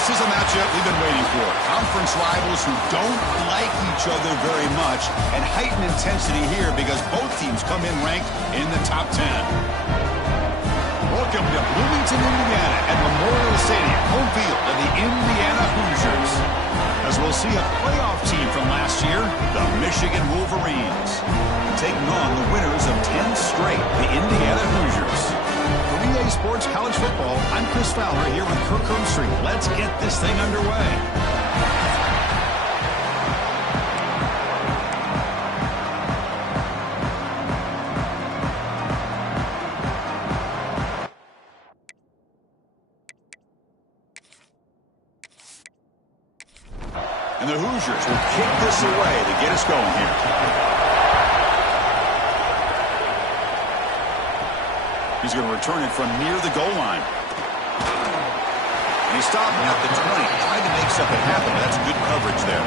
This is a matchup we've been waiting for. Conference rivals who don't like each other very much, and heightened intensity here because both teams come in ranked in the top 10. Welcome to Bloomington, Indiana at Memorial Stadium, home field of the Indiana Hoosiers. As we'll see a playoff team from last year, the Michigan Wolverines, taking on the winners of 10 straight, the Indiana Hoosiers. For EA Sports College Football, I'm Chris Fowler here with Kirk Herbstreit. Let's get this thing underway. And the Hoosiers will kick this away to get us going here. He's going to return it from near the goal line. And he stopped at the 20, trying to make something happen. That's good coverage there.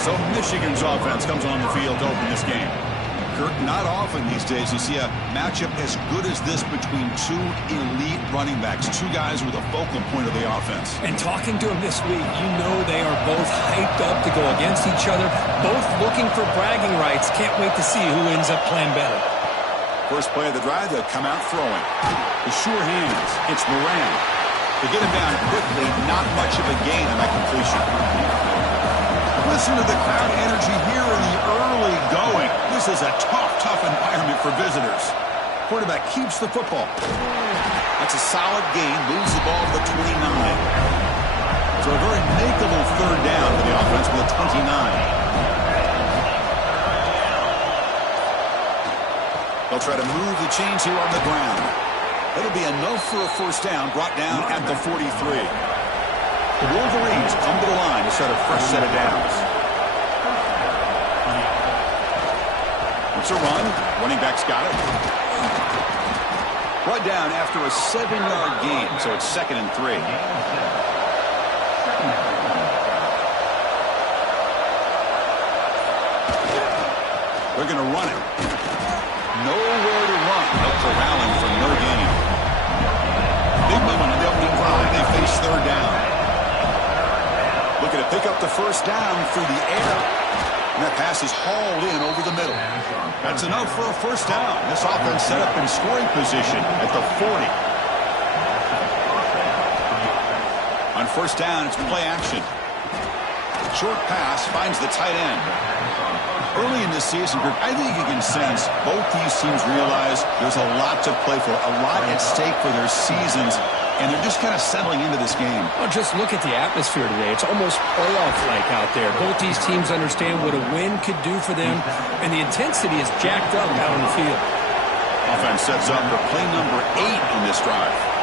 So Michigan's offense comes on the field to open this game. Kirk, not often these days you see a matchup as good as this between two elite running backs, two guys with a focal point of the offense. And talking to them this week, you know they are both hyped up to go against each other, both looking for bragging rights. Can't wait to see who ends up playing better. First play of the drive, they'll come out throwing. The sure hands, it's Moran. They get him down quickly, not much of a gain on that completion. Listen to the crowd energy here in the early going. This is a tough environment for visitors. Quarterback keeps the football. That's a solid gain, moves the ball to the 29. So a very makeable third down for the offense with a 29. They'll try to move the chains here on the ground. It'll be enough for a first down, brought down at the 43. The Wolverines come to the line to start a fresh set of downs. It's a run. Running back's got it. Brought down after a 7-yard gain, so it's 2nd and 3. They're going to run it. Nowhere to run. They'll corral him for no gain. Big moment on the opening drive. They face third down. Looking to pick up the first down through the air. And that pass is hauled in over the middle. That's enough for a first down. This offense set up in scoring position at the 40. On first down, it's play action. Short pass finds the tight end. Early in this season, group, I think you can sense both these teams realize there's a lot to play for, a lot at stake for their seasons, and they're just kind of settling into this game. Well, just look at the atmosphere today. It's almost playoff-like out there. Both these teams understand what a win could do for them, and the intensity is jacked up out on the field. Offense sets up for play number 8 on this drive.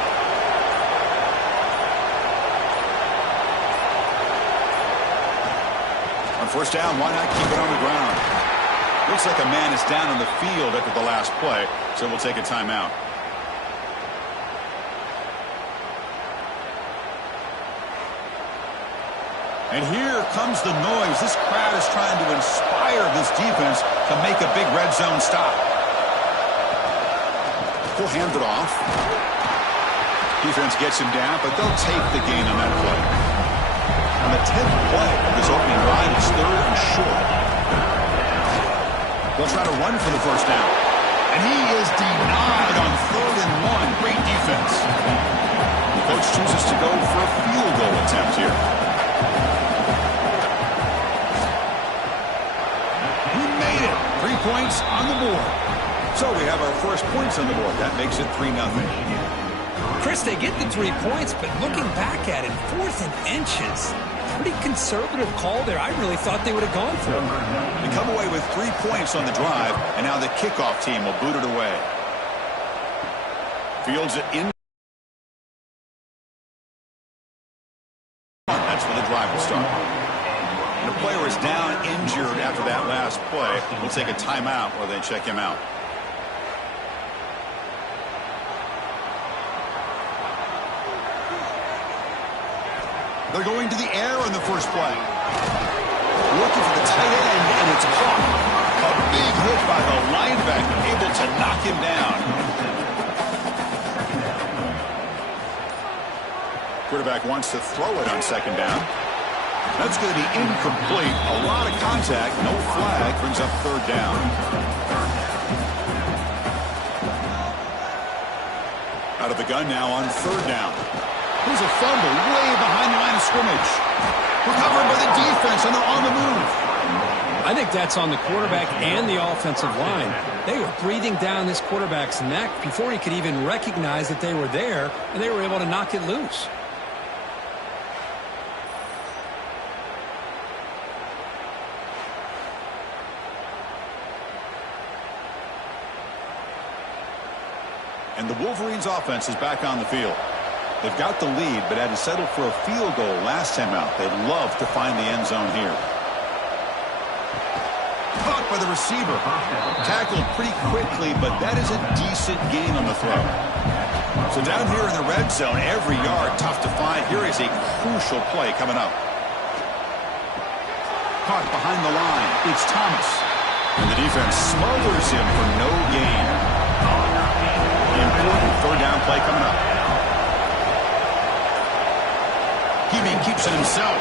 On first down, why not keep it on the ground? Looks like a man is down on the field after the last play, so we'll take a timeout. And here comes the noise. This crowd is trying to inspire this defense to make a big red zone stop. He'll hand it off. Defense gets him down, but they'll take the gain on that play. On the 10th play of this opening drive, it's 3rd and short. They'll try to run for the first down. And he is denied on 3rd and 1. Great defense. The coach chooses to go for a field goal attempt here. He made it. 3 points on the board. So we have our first points on the board. That makes it 3-0. Chris, they get the 3 points, but looking back at it, 4th and inches. Pretty conservative call there. I really thought they would have gone for it. They come away with 3 points on the drive, and now the kickoff team will boot it away. Fields it in. That's where the drive will start. And the player is down injured after that last play. We'll take a timeout while they check him out. They're going to the air on the first play. Looking for the tight end, and it's caught. A big hit by the linebacker, able to knock him down. Quarterback wants to throw it on second down. That's going to be incomplete. A lot of contact, no flag, brings up third down. Out of the gun now on third down. Here's a fumble way behind the line of scrimmage. Recovered by the defense, and they're on the move. I think that's on the quarterback and the offensive line. They were breathing down this quarterback's neck before he could even recognize that they were there, and they were able to knock it loose. And the Wolverines' offense is back on the field. They've got the lead, but had to settle for a field goal last time out. They'd love to find the end zone here. Caught by the receiver. Tackled pretty quickly, but that is a decent gain on the throw. So down here in the red zone, every yard tough to find. Here is a crucial play coming up. Caught behind the line. It's Thomas. And the defense smothers him for no gain. Important third down play coming up. Hebe keeps it himself.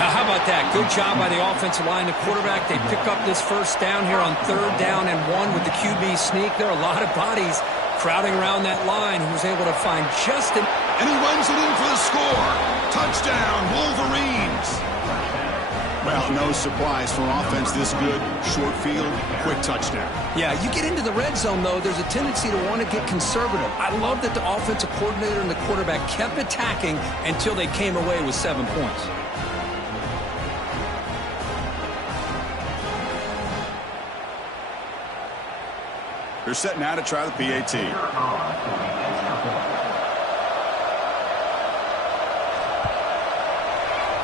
Now, how about that? Good job by the offensive line. The quarterback, they pick up this first down here on third down and 1 with the QB sneak. There are a lot of bodies crowding around that line. He was able to find just an... And he runs it in for the score. Touchdown, Wolverines. Well, no surprise for offense this good. Short field, quick touchdown. Yeah, you get into the red zone, though, there's a tendency to want to get conservative. I love that the offensive coordinator and the quarterback kept attacking until they came away with 7 points. They're set now to try the PAT.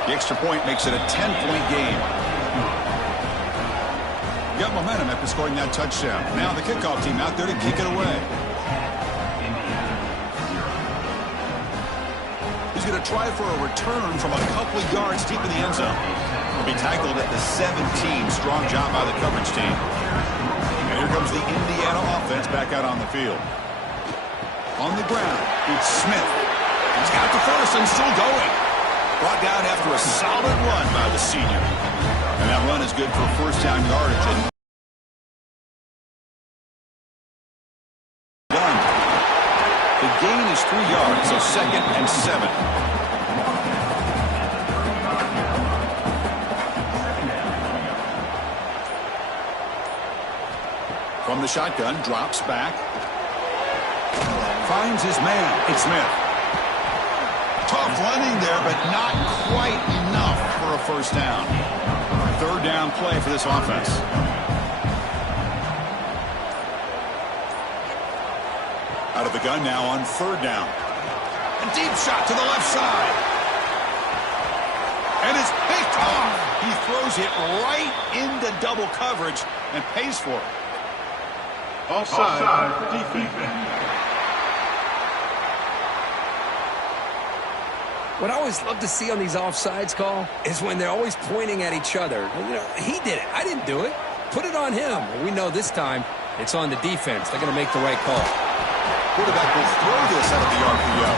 The extra point makes it a 10-point game. Got momentum after scoring that touchdown. Now the kickoff team out there to kick it away. He's going to try for a return from a couple of yards deep in the end zone. He'll be tackled at the 17. Strong job by the coverage team. And here comes the Indiana offense back out on the field. On the ground, it's Smith. He's got the first and still going. Brought down after a solid run by the senior. And that run is good for first down yardage. And done. The gain is 3 yards, so 2nd and 7. From the shotgun, drops back. Finds his man. It's Smith. Tough running there, but not quite enough for a first down. Third down play for this offense. Out of the gun now on third down. A deep shot to the left side. And it's picked off. He throws it right into double coverage and pays for it. Offside. Defense. What I always love to see on these offsides call is when they're always pointing at each other. You know, he did it. I didn't do it. Put it on him. Well, we know this time it's on the defense. They're going to make the right call. Quarterback will throw this out of the RPO.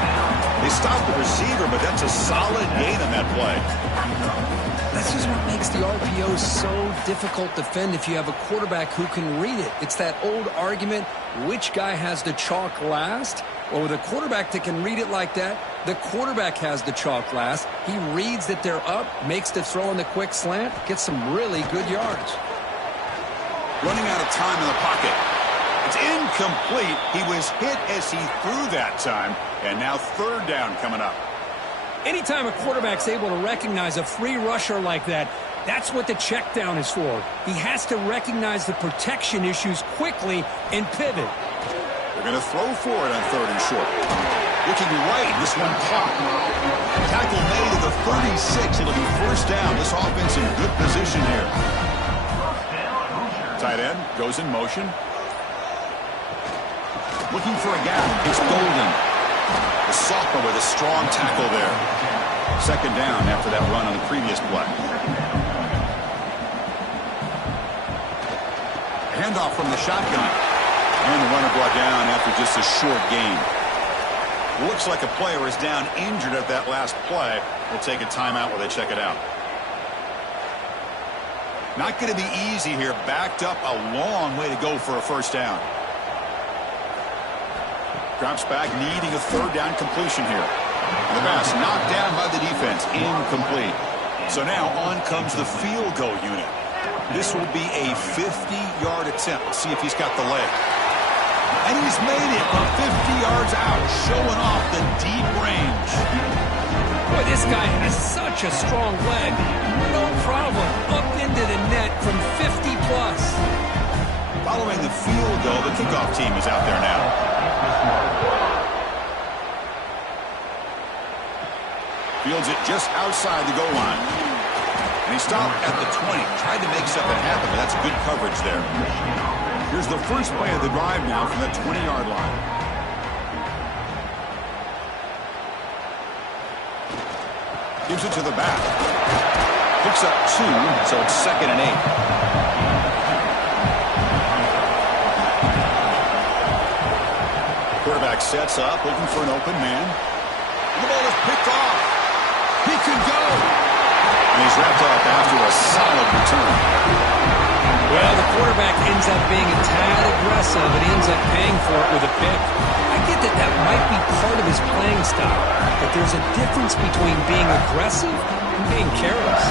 They stopped the receiver, but that's a solid gain on that play. That's just what makes the RPO so difficult to defend if you have a quarterback who can read it. It's that old argument, which guy has the chalk last? Well, with a quarterback that can read it like that, the quarterback has the chalk last. He reads that they're up, makes the throw in the quick slant, gets some really good yards. Running out of time in the pocket. It's incomplete. He was hit as he threw that time, and now third down coming up. Anytime a quarterback's able to recognize a free rusher like that, that's what the check down is for. He has to recognize the protection issues quickly and pivot. They're going to throw for it on third and short. Looking right, this one caught. Tackle made at the 36. It'll be first down. This offense in good position here. Tight end goes in motion. Looking for a gap. It's Golden. The sophomore with a strong tackle there. Second down after that run on the previous play. Handoff from the shotgun. And the runner brought down after just a short gain. Looks like a player is down injured at that last play. We'll take a timeout while they check it out. Not going to be easy here. Backed up a long way to go for a first down. Drops back, needing a third down completion here. The pass knocked down by the defense. Incomplete. So now on comes the field goal unit. This will be a 50-yard attempt. Let's see if he's got the leg. And he's made it from 50 yards out, showing off the deep range. Boy, this guy has such a strong leg. No problem. Up into the net from 50 plus. Following the field goal, the kickoff team is out there now. Fields it just outside the goal line. And he stopped at the 20. Tried to make something happen, but that's good coverage there. Here's the first play of the drive now from the 20-yard line. Gives it to the back. Picks up 2, so it's 2nd and 8. Quarterback sets up, looking for an open man. The ball is picked off. He could go. And he's wrapped up after a solid return. Well, the quarterback ends up being a tad aggressive, and he ends up paying for it with a pick. I get that that might be part of his playing style, but there's a difference between being aggressive and being careless.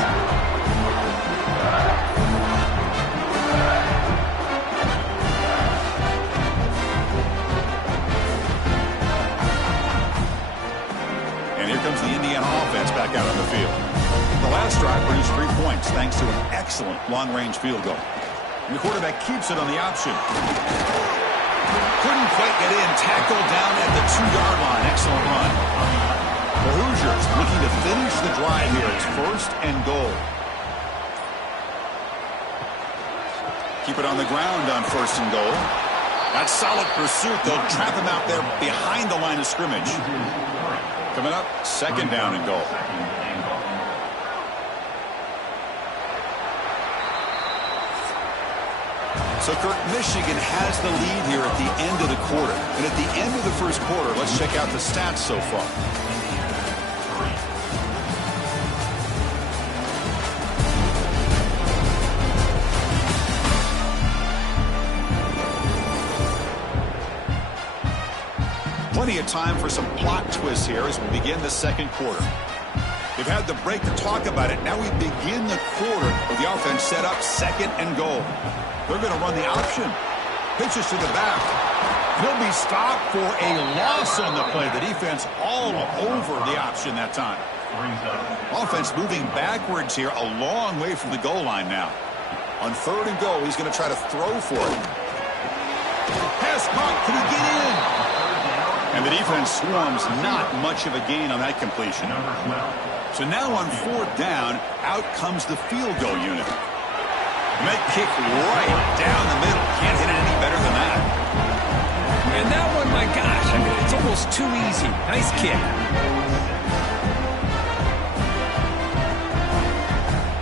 And here comes the Indiana offense back out on the field. The last drive produced 3 points thanks to an excellent long-range field goal. And the quarterback keeps it on the option. Couldn't quite get in. Tackled down at the 2-yard line. Excellent run. The Hoosiers looking to finish the drive here. It's 1st and goal. Keep it on the ground on 1st and goal. That solid pursuit. They'll trap him out there behind the line of scrimmage. Coming up, 2nd down and goal. So, Kirk, Michigan has the lead here at the end of the quarter. And at the end of the first quarter, let's check out the stats so far. Plenty of time for some plot twists here as we begin the second quarter. They've had the break to talk about it. Now we begin the quarter with the offense set up 2nd and goal. They're going to run the option. Pitches to the back. He'll be stopped for a loss on the play. The defense all over the option that time. Offense moving backwards here, a long way from the goal line now. On 3rd and goal, he's going to try to throw for it. Pass caught. Can he get in? And the defense swarms, not much of a gain on that completion. So now on 4th down, out comes the field goal unit. Make kick right down the middle. Can't hit it any better than that. And that one, my gosh, I mean, it's almost too easy. Nice kick.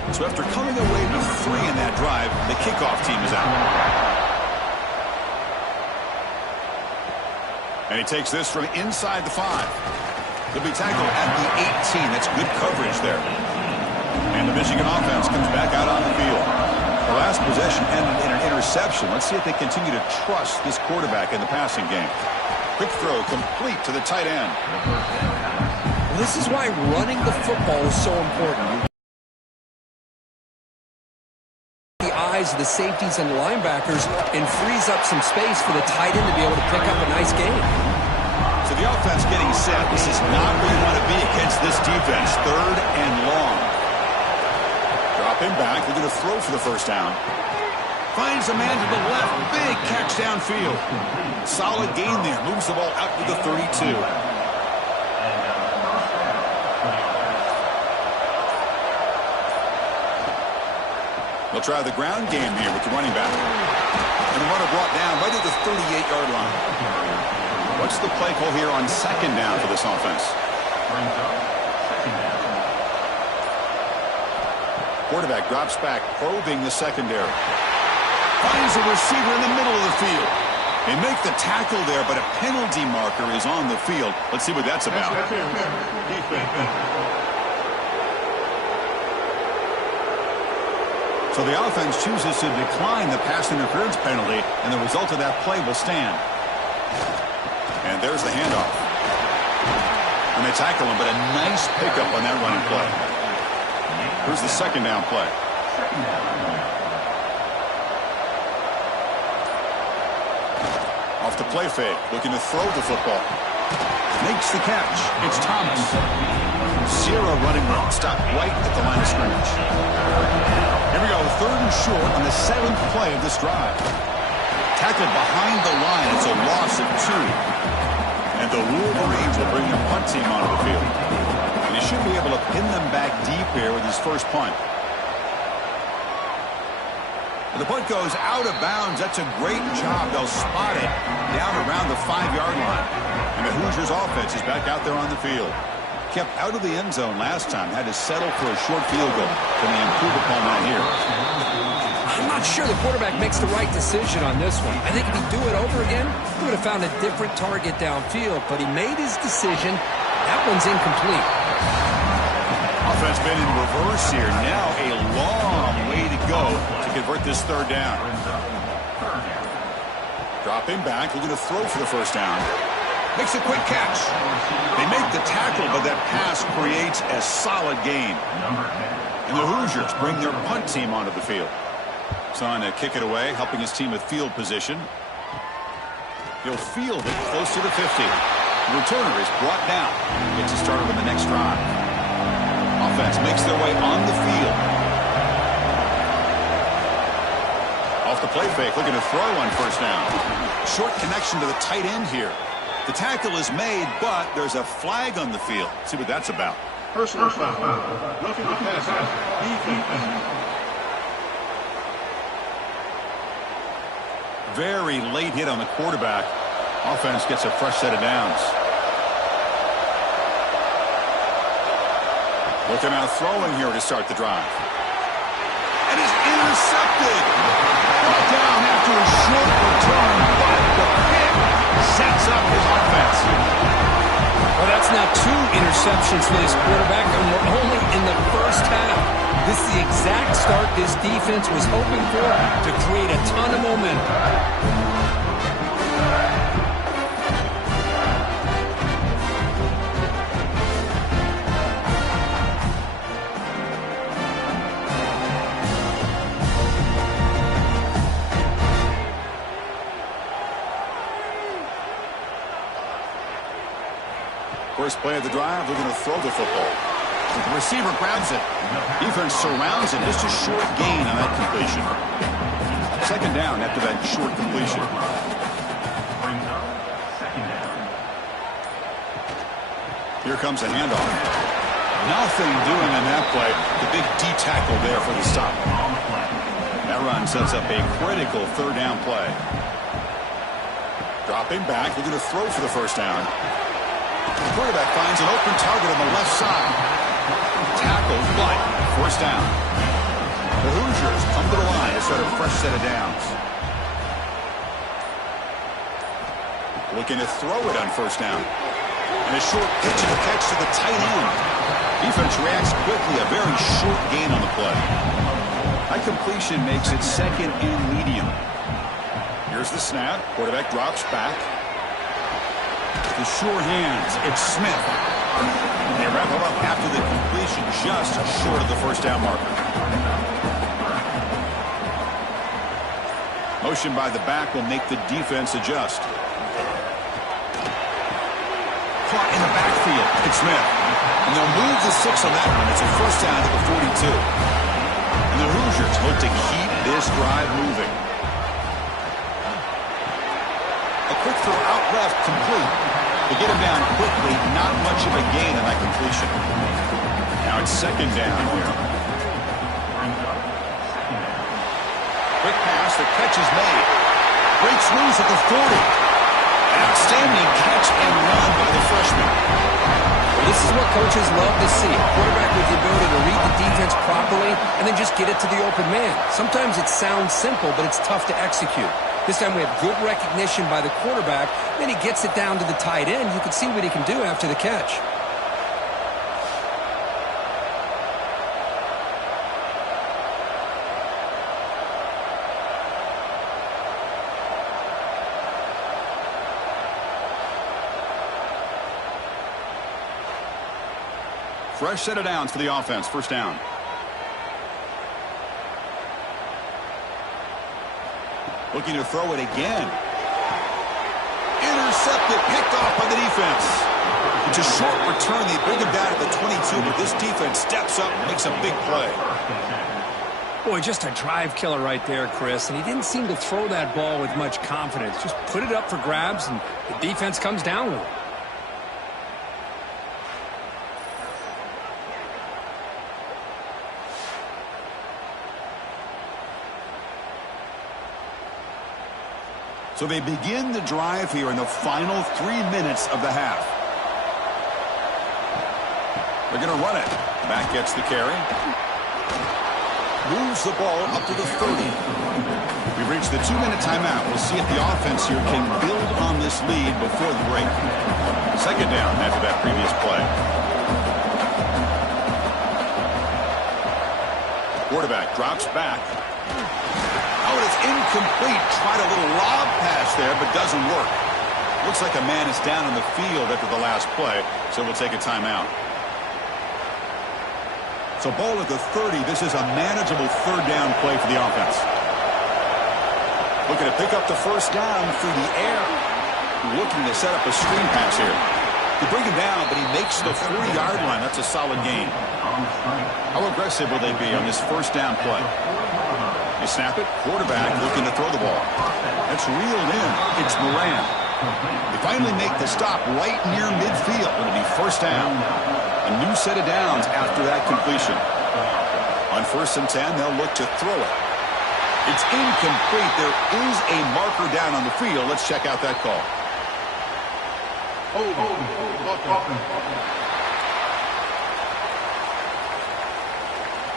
So after coming away with 3 in that drive, the kickoff team is out. And he takes this from inside the 5. He'll be tackled at the 18. That's good coverage there. And the Michigan offense comes back out on the field. The last possession ended in an interception. Let's see if they continue to trust this quarterback in the passing game. Quick throw complete to the tight end. Well, this is why running the football is so important. The eyes of the safeties and linebackers and frees up some space for the tight end to be able to pick up a nice gain. So the offense getting set. This is not where you want to be against this defense. 3rd and long. Drop him back. They're going to throw for the first down. Finds a man to the left. Big catch downfield. Solid gain there. Moves the ball out to the 32. They'll try the ground game here with the running back. And the runner brought down right at the 38-yard line. What's the play call here on 2nd down for this offense? Quarterback drops back, probing the secondary. Finds a receiver in the middle of the field. They make the tackle there, but a penalty marker is on the field. Let's see what that's about. So the offense chooses to decline the pass interference penalty, and the result of that play will stand. And there's the handoff. And they tackle him, but a nice pickup on that running play. Here's the second down play. Off the play fake, looking to throw the football. Makes the catch. It's Thomas. Sierra running route, stopped right at the line of scrimmage. Here we go, 3rd and short on the 7th play of this drive. Tackled behind the line. It's a loss of 2. And the Wolverines will bring their punt team onto the field. And he should be able to pin them back deep here with his first punt. And the punt goes out of bounds. That's a great job. They'll spot it down around the 5-yard line. And the Hoosiers offense is back out there on the field. Kept out of the end zone last time. Had to settle for a short field goal. Can they improve upon that here? I'm not sure the quarterback makes the right decision on this one. I think if he'd do it over again, he would have found a different target downfield. But he made his decision. That one's incomplete. Offense been in reverse here. Now a long way to go to convert this 3rd down. Dropping back, looking to throw for the first down. Makes a quick catch. They make the tackle, but that pass creates a solid gain. And the Hoosiers bring their punt team onto the field. Son to kick it away, helping his team with field position. He'll field it close to the 50. The returner is brought down. Gets it started on the next drive. Offense makes their way on the field. Off the play fake, looking to throw on first down. Short connection to the tight end here. The tackle is made, but there's a flag on the field. Let's see what that's about. Personal foul. Roughing the passer. Very late hit on the quarterback. Offense gets a fresh set of downs. Looking out throwing here to start the drive. And is intercepted. Brought down after a short return, but the pick sets up his offense. Well, that's now 2 interceptions for this quarterback, and we're only in the first half. This is the exact start this defense was hoping for to create a ton of momentum. First play of the drive, they're going to throw the football. The receiver grabs it. Defense surrounds it. Just a short gain on that completion. 2nd down after that short completion. Here comes a handoff. Nothing doing on that play. The big D tackle there for the stop. That run sets up a critical 3rd down play. Dropping back, looking to throw for the first down. The quarterback finds an open target on the left side. Tackled, but first down. The Hoosiers come to the line to start a fresh set of downs. Looking to throw it on first down. And a short pitch to catch to the tight end. Defense reacts quickly, a very short gain on the play. That completion makes it 2nd and medium. Here's the snap. Quarterback drops back. The sure hands. It's Smith. They wrap him up after the completion, just short of the first down marker. Motion by the back will make the defense adjust. Caught in the backfield. It's Smith. And they'll move the 6 on that one. It's a first down at the 42. And the Hoosiers look to keep this drive moving. A quick throw out left, complete. They get him down quickly, not much of a gain on that completion. Now it's 2nd down here. Quick pass, the catch is made. Breaks loose at the 40. An outstanding catch and run by the freshman. Well, this is what coaches love to see. A quarterback with the ability to read the defense properly early and then just get it to the open man. Sometimes it sounds simple, but it's tough to execute. This time we have good recognition by the quarterback. Then he gets it down to the tight end. You can see what he can do after the catch. Fresh set of downs for the offense. First down. Looking to throw it again. Intercepted, picked off by the defense. It's a short return. They bring him down at the 22, but this defense steps up and makes a big play. Boy, just a drive killer right there, Chris. And he didn't seem to throw that ball with much confidence. Just put it up for grabs, and the defense comes down with it. So they begin the drive here in the final 3 minutes of the half. They're going to run it. Back gets the carry. Moves the ball up to the 30. We've reached the 2-minute timeout. We'll see if the offense here can build on this lead before the break. Second down after that previous play. Quarterback drops back. Oh, it is incomplete. Tried a little lob pass there, but doesn't work. Looks like a man is down in the field after the last play, so we'll take a timeout. So ball at the 30. This is a manageable third down play for the offense. Looking to pick up the first down through the air. Looking to set up a screen pass here. They bring him down, but he makes the 40-yard line. That's a solid gain. How aggressive will they be on this first down play? They snap it. Quarterback looking to throw the ball. That's reeled in. It's Moran. They finally make the stop right near midfield. It'll be first down. A new set of downs after that completion. On 1st and 10, they'll look to throw it. It's incomplete. There is a marker down on the field. Let's check out that call.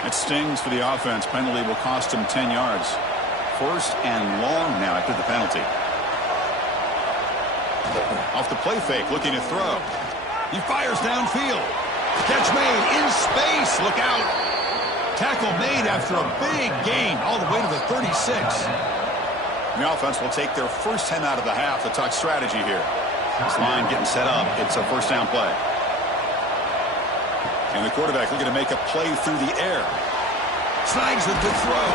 It stings for the offense. Penalty will cost him 10 yards. First and long now after the penalty. Off the play fake, looking to throw. He fires downfield. Catch made in space. Look out. Tackle made after a big gain all the way to the 36. The offense will take their first 10 out of the half. The talk strategy here. This line getting set up. It's a first down play. And the quarterback looking to make a play through the air. Slides with the throw.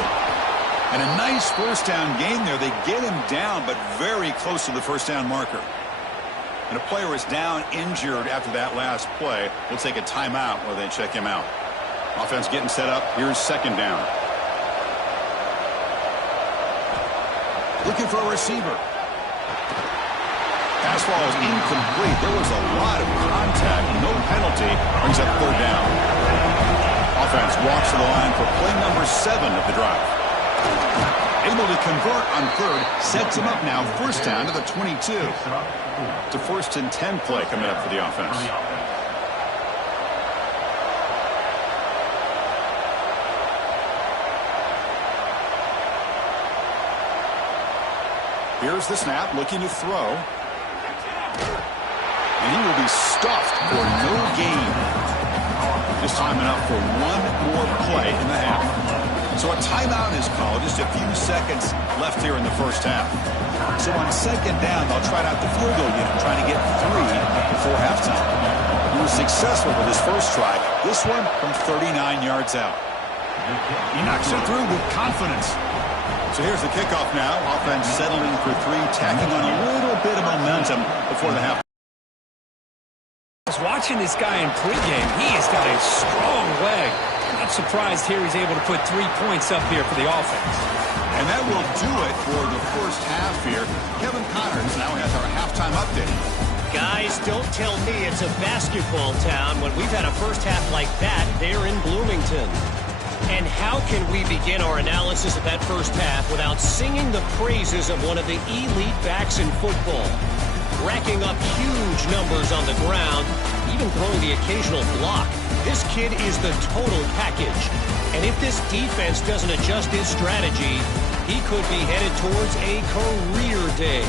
And a nice first down gain there. They get him down, but very close to the first down marker. And a player is down injured after that last play. We'll take a timeout while they check him out. Offense getting set up. Here's second down. Looking for a receiver. Pass ball is incomplete. There was a lot of contact. No penalty. Brings up third down. Offense walks to the line for play number 7 of the drive. Able to convert on third. Sets him up now. First down to the 22. It's a 1st and 10 play coming up for the offense. Here's the snap. Looking to throw. And he will be stuffed for no gain. Just time enough for one more play in the half. So a timeout is called. Just a few seconds left here in the first half. So on second down, they'll try out the field goal unit, trying to get 3 before halftime. He was successful with his first try. This one from 39 yards out. He knocks it through with confidence. So here's the kickoff now. Offense settling for 3, tacking on a little bit of momentum before the half. I was watching this guy in pregame. He has got a strong leg. I'm not surprised here he's able to put 3 points up here for the offense. And that will do it for the first half here. Kevin Connors now has our halftime update. Guys, don't tell me it's a basketball town when we've had a first half like that there in Bloomington. And how can we begin our analysis of that first half without singing the praises of one of the elite backs in football? Racking up huge numbers on the ground, even throwing the occasional block. This kid is the total package. And if this defense doesn't adjust its strategy, he could be headed towards a career day.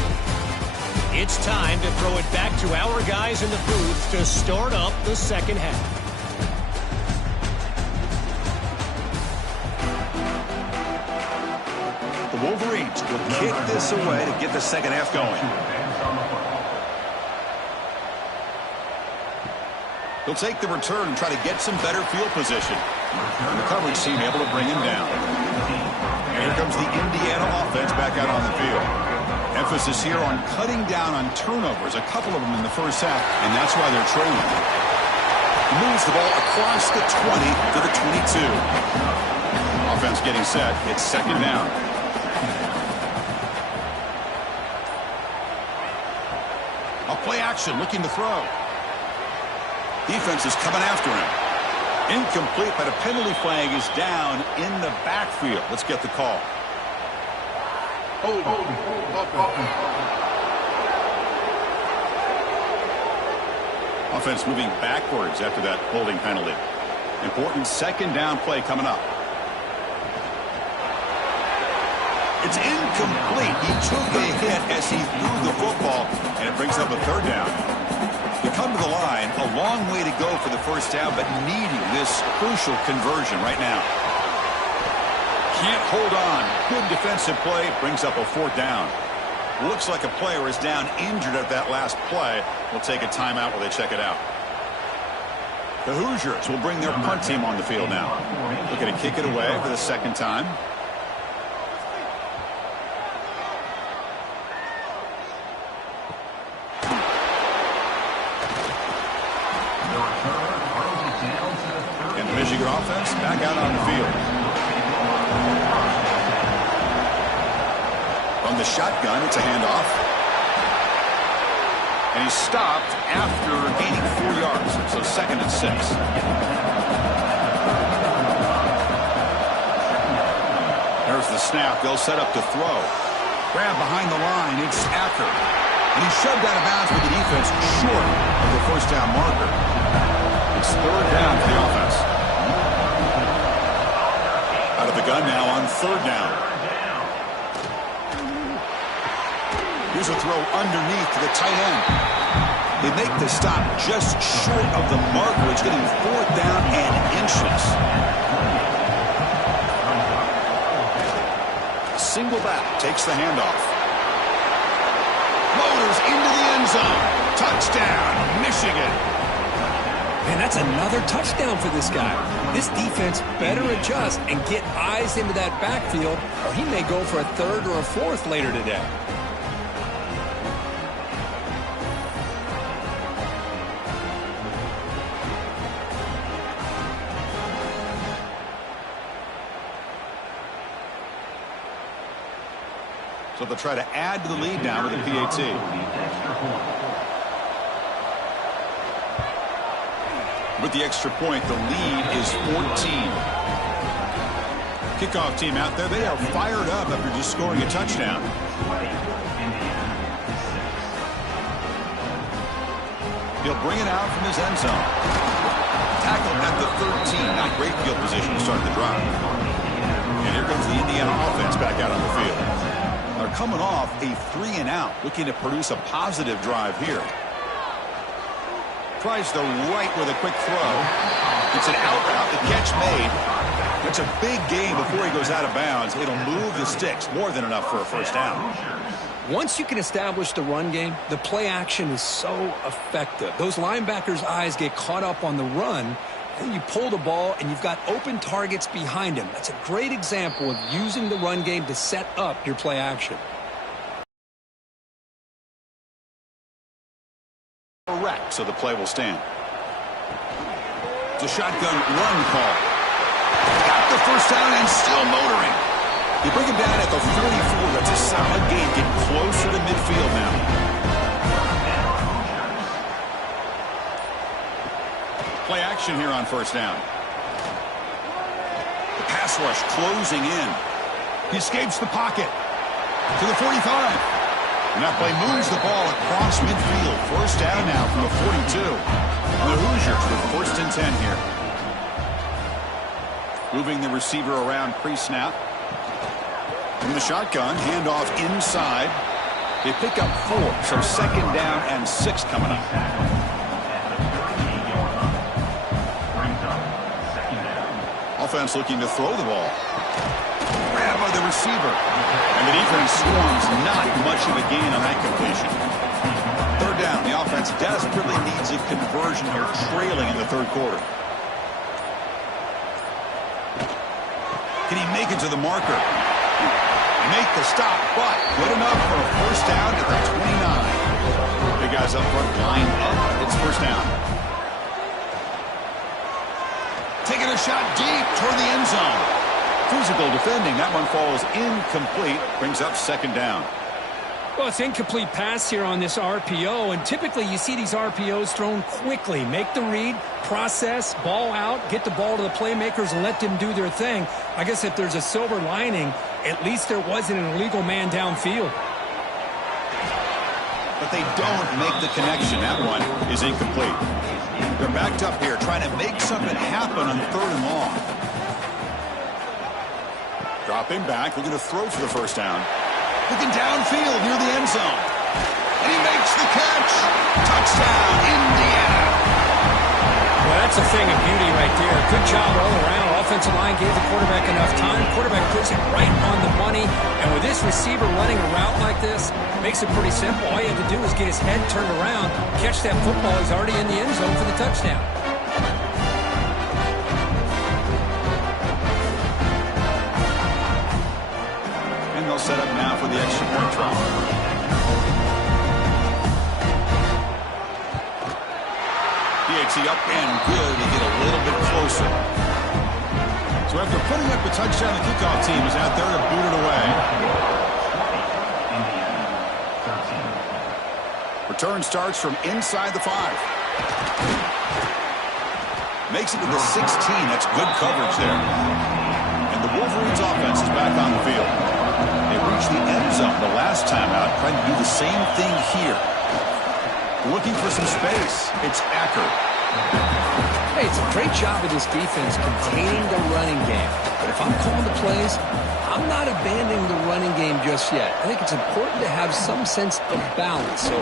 It's time to throw it back to our guys in the booth to start up the second half. The Wolverines will kick this away to get the second half going. He'll take the return and try to get some better field position. And the coverage team able to bring him down. And here comes the Indiana offense back out on the field. Emphasis here on cutting down on turnovers, a couple of them in the first half, and that's why they're trailing. Moves the ball across the 20 to the 22. Offense getting set. It's second down. A play action, looking to throw. Defense is coming after him. Incomplete, but a penalty flag is down in the backfield. Let's get the call. Offense moving backwards after that holding penalty. Important second down play coming up. It's incomplete. He took a hit as he threw the football, and it brings up a third down. They come to the line, a long way to go for the first down, but needing this crucial conversion right now. Can't hold on. Good defensive play, brings up a fourth down. Looks like a player is down injured at that last play. We'll take a timeout while they check it out. The Hoosiers will bring their punt team on the field now. Looking to kick it away for the second time. And the Michigan offense back out on the field. From the shotgun, it's a handoff. And he's stopped after gaining 4 yards. So 2nd and 6. There's the snap. They'll set up to throw. Grab behind the line. It's Acker. And he's shoved out of bounds with the defense short of the first down marker. It's third down for the offense. Out of the gun now on third down. Here's a throw underneath to the tight end. They make the stop just short of the marker. It's getting fourth down and inches. Single back takes the handoff. Motors into the end zone. Touchdown, Michigan. Man, that's another touchdown for this guy. This defense better adjust and get eyes into that backfield, or he may go for a third or a fourth later today. So they'll try to add to the lead now with a PAT. With the extra point, the lead is 14. Kickoff team out there, they are fired up after just scoring a touchdown. He'll bring it out from his end zone. Tackled at the 13. Not great field position to start the drive. And here comes the Indiana offense back out on the field. They're coming off a 3-and-out, looking to produce a positive drive here. Tries the right with a quick throw. It's an out route, the catch made. It's a big gain before he goes out of bounds. It'll move the sticks, more than enough for a first down. Once you can establish the run game, the play action is so effective. Those linebackers' eyes get caught up on the run, and you pull the ball, and you've got open targets behind him. That's a great example of using the run game to set up your play action. Correct, so the play will stand. It's a shotgun run call. Got the first down and still motoring. You bring him down at the 44. That's a solid gain. Getting closer to midfield now. Play action here on first down. The pass rush closing in. He escapes the pocket to the 45. And that play moves the ball across midfield. First down now from the 42. And the Hoosiers with 1st and 10 here. Moving the receiver around pre-snap. From the shotgun, handoff inside. They pick up 4, so second down and 6 coming up. Offense looking to throw the ball. Grab by the receiver. And the defense swarms. Not much of a gain on that completion. Third down. The offense desperately needs a conversion here, trailing in the third quarter. Can he make it to the marker? Make the stop, but good enough for a first down at the 29. Big guys up front, line up. It's first down. Taking a shot deep toward the end zone. Physical defending. That one falls incomplete. Brings up second down. Well, it's incomplete pass here on this RPO, and typically you see these RPOs thrown quickly. Make the read, process, ball out, get the ball to the playmakers and let them do their thing. I guess if there's a silver lining, at least there wasn't an illegal man downfield. But they don't make the connection. That one is incomplete. They're backed up here trying to make something happen on third and long. Dropping back, looking to throw for the first down. Looking downfield near the end zone. And he makes the catch. Touchdown, Indiana. Well, that's a thing of beauty right there. Good job all around. Offensive line gave the quarterback enough time. Quarterback puts it right on the money. And with this receiver running a route like this, makes it pretty simple. All you have to do is get his head turned around, catch that football. He's already in the end zone for the touchdown. And they'll set up now for the extra point try. DHC up and good to get a little bit closer. So after putting up the touchdown, the kickoff team is out there to boot it away. Return starts from inside the 5. Makes it to the 16. That's good coverage there. And the Wolverines offense is back on the field. They reached the end zone the last time out, trying to do the same thing here. Looking for some space. It's Acker. Hey, it's a great job of this defense containing the running game. But if I'm calling the plays, I'm not abandoning the running game just yet. I think it's important to have some sense of balance. So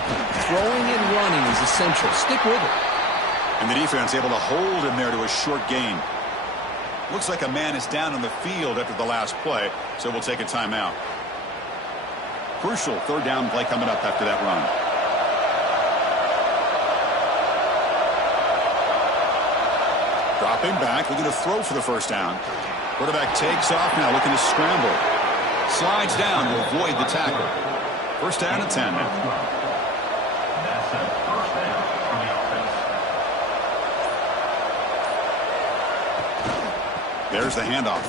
throwing and running is essential. Stick with it. And the defense able to hold him there to a short gain. Looks like a man is down on the field after the last play, so we'll take a timeout. Crucial third down play coming up after that run. Dropping back, looking to throw for the first down. Quarterback takes off now, looking to scramble. Slides down to avoid the tackle. First down at 10 now. There's the handoff.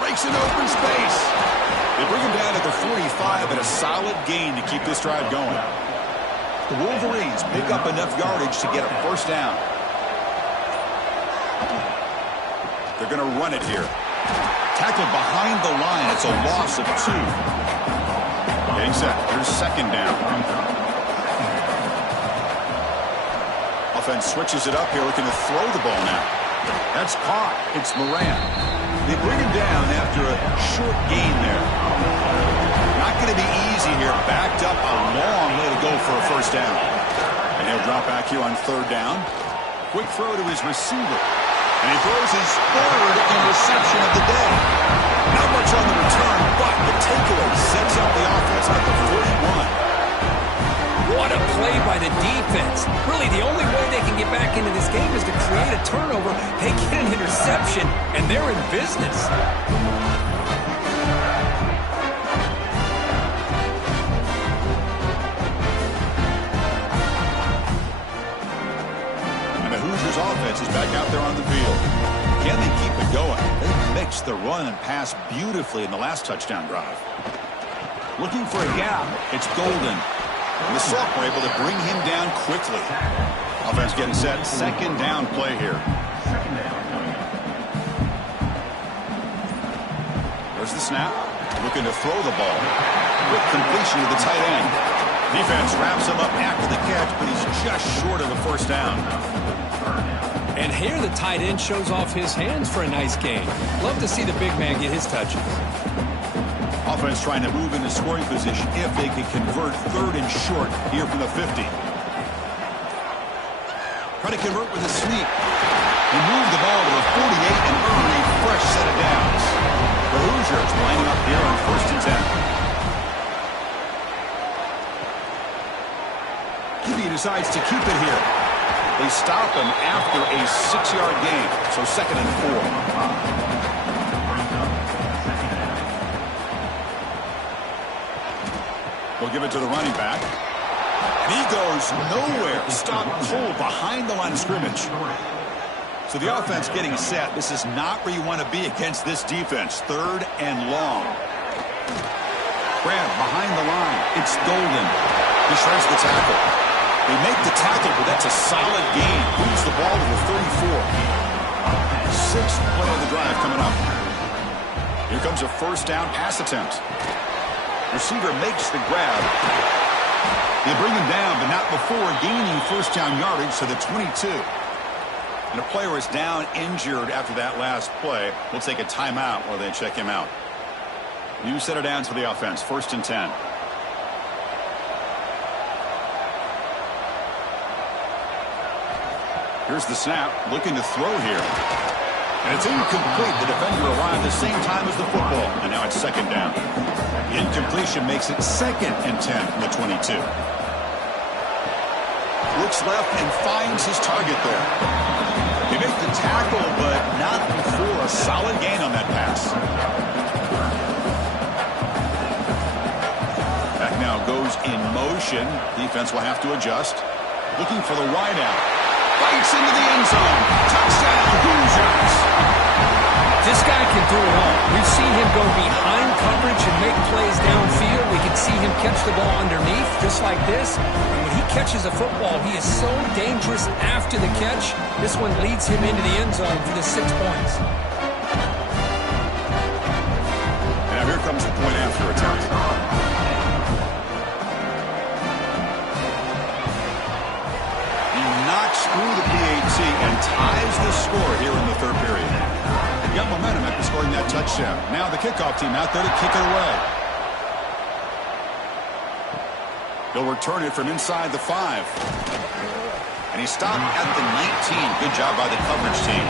Breaks an open space. They bring him down at the 45 and a solid gain to keep this drive going. The Wolverines pick up enough yardage to get a first down. They're going to run it here. Tackled behind the line. It's a loss of 2. Getting set. There's second down. Offense switches it up here, looking to throw the ball now. That's caught. It's Moran. They bring him down after a short gain there. Not going to be easy here. Backed up a long way to go for a first down. And he'll drop back here on third down. Quick throw to his receiver. And he throws his third interception of the day. Not much on the return, but the takeaway sets up the offense at the 41. What a play by the defense. Really, the only way they can get back into this game is to create a turnover. They get an interception, and they're in business. And the Hoosiers offense is back out there on the field. Can they keep it going? They mixed the run and pass beautifully in the last touchdown drive. Looking for a gap. It's Golden. And the sophomore able to bring him down quickly. Offense getting set. Second down play here. There's the snap. Looking to throw the ball. Quick completion to the tight end. Defense wraps him up after the catch, but he's just short of a first down. And here the tight end shows off his hands for a nice gain. Love to see the big man get his touches. Offense trying to move into scoring position if they can convert 3rd and short here from the 50. Try to convert with a sneak. And move the ball to the 48 and earn a fresh set of downs. The Hoosiers lining up here on 1st and 10. QB decides to keep it here. They stop him after a 6-yard gain, so 2nd and 4. We'll give it to the running back. And he goes nowhere. Stopped cold behind the line of scrimmage. So the offense getting set. This is not where you want to be against this defense. 3rd and long. Grab behind the line. It's Golden. He shreds the tackle. They make the tackle, but that's a solid gain. Moves the ball to the 34. 6th play of the drive coming up. Here comes a 1st down pass attempt. Receiver makes the grab. They bring him down, but not before gaining 1st down yardage to the 22. And a player is down injured after that last play. We'll take a timeout while they check him out. New set of downs for the offense. 1st and 10. Here's the snap, looking to throw here. And it's incomplete. The defender arrived the same time as the football. And now it's 2nd down. The incompletion makes it 2nd and 10 from the 22. Looks left and finds his target there. He made the tackle, but not before a solid gain on that pass. Back now goes in motion. Defense will have to adjust. Looking for the wideout. Bites into the end zone. Touchdown, Hoosiers. This guy can do it all. We've seen him go behind coverage and make plays downfield. We can see him catch the ball underneath, just like this. And when he catches a football, he is so dangerous after the catch. This one leads him into the end zone for the 6 points. And now here comes the point after attempt. Through the PAT and ties the score here in the 3rd period. They got momentum after scoring that touchdown. Now the kickoff team out there to kick it away. He'll return it from inside the 5. And he stopped at the 19. Good job by the coverage team.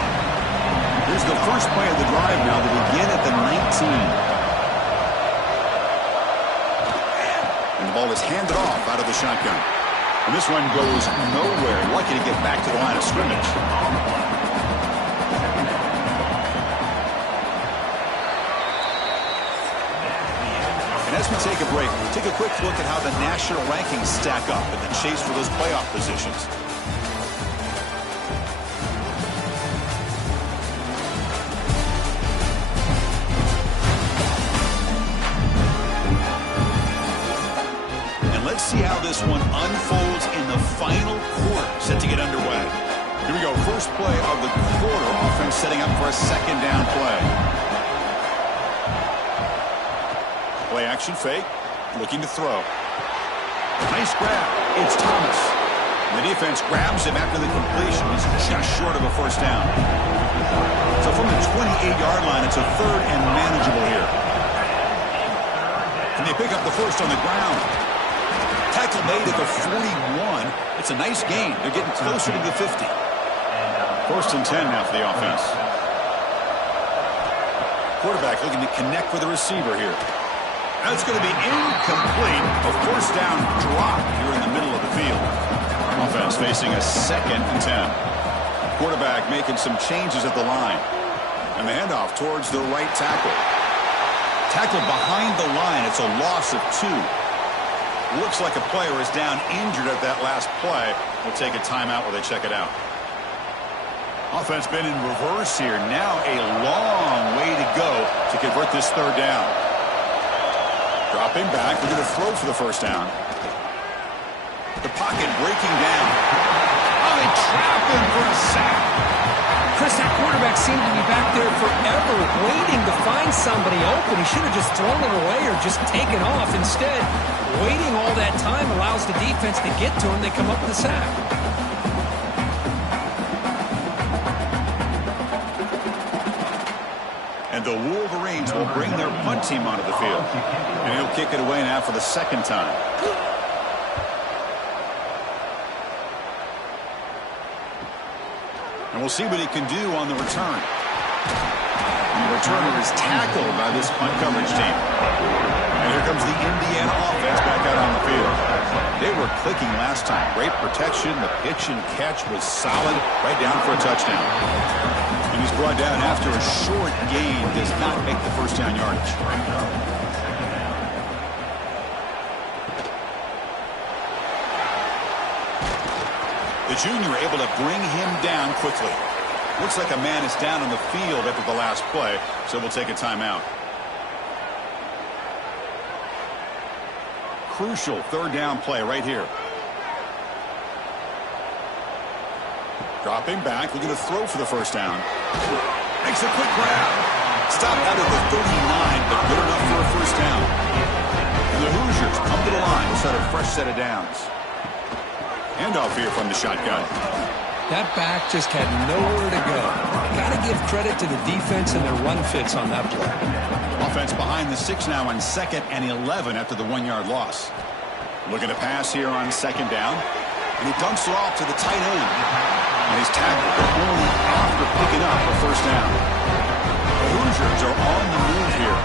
Here's the first play of the drive now to begin at the 19. And the ball is handed off out of the shotgun. And this one goes nowhere. Lucky to get back to the line of scrimmage. And as we take a break, take a quick look at how the national rankings stack up in the chase for those playoff positions. Let's see how this one unfolds in the final quarter, set to get underway. Here we go, first play of the quarter. Offense setting up for a 2nd down play. Play action fake, looking to throw. Nice grab, it's Thomas. And the defense grabs him after the completion. He's just short of a 1st down. So from the 28-yard line, it's a 3rd and manageable here. Can they pick up the 1st on the ground? Tackle made at the 41. It's a nice gain. They're getting closer to the 50. 1st and 10 now for the offense. Quarterback looking to connect with the receiver here. That's going to be incomplete. A 1st down drop here in the middle of the field. Offense facing a 2nd and 10. Quarterback making some changes at the line. And the handoff towards the right tackle. Tackle behind the line. It's a loss of 2. Looks like a player is down injured at that last play. We'll take a timeout while they check it out. Offense been in reverse here. Now a long way to go to convert this 3rd down. Dropping back. We're going to throw for the 1st down. The pocket breaking down. Oh, they trap him for a sack. Chris, that quarterback seemed to be back there forever, waiting to find somebody open. He should have just thrown it away or just taken off. Instead, waiting all that time allows the defense to get to him. They come up with a sack. And the Wolverines will bring their punt team onto the field. And he'll kick it away now for the second time. And we'll see what he can do on the return. The returner is tackled by this punt coverage team. And here comes the Indiana offense back out on the field. They were clicking last time. Great protection. The pitch and catch was solid. Right down for a touchdown. And he's brought down after a short gain. Does not make the first down yardage. The junior able to bring him down quickly. Looks like a man is down on the field after the last play, so we'll take a timeout. Crucial third down play right here. Dropping back, looking to throw for the first down. Makes a quick grab. Stopped out at the 39, but good enough for a first down. And the Hoosiers come to the line to set a fresh set of downs. Handoff here from the shotgun. That back just had nowhere to go. Got to give credit to the defense and their run fits on that play. Offense behind the 6 now on 2nd and 11 after the 1-yard loss. Looking to pass here on 2nd down. And he dumps it off to the tight end. And he's tackled, but only after picking up a first down. The Hoosiers are on the move here.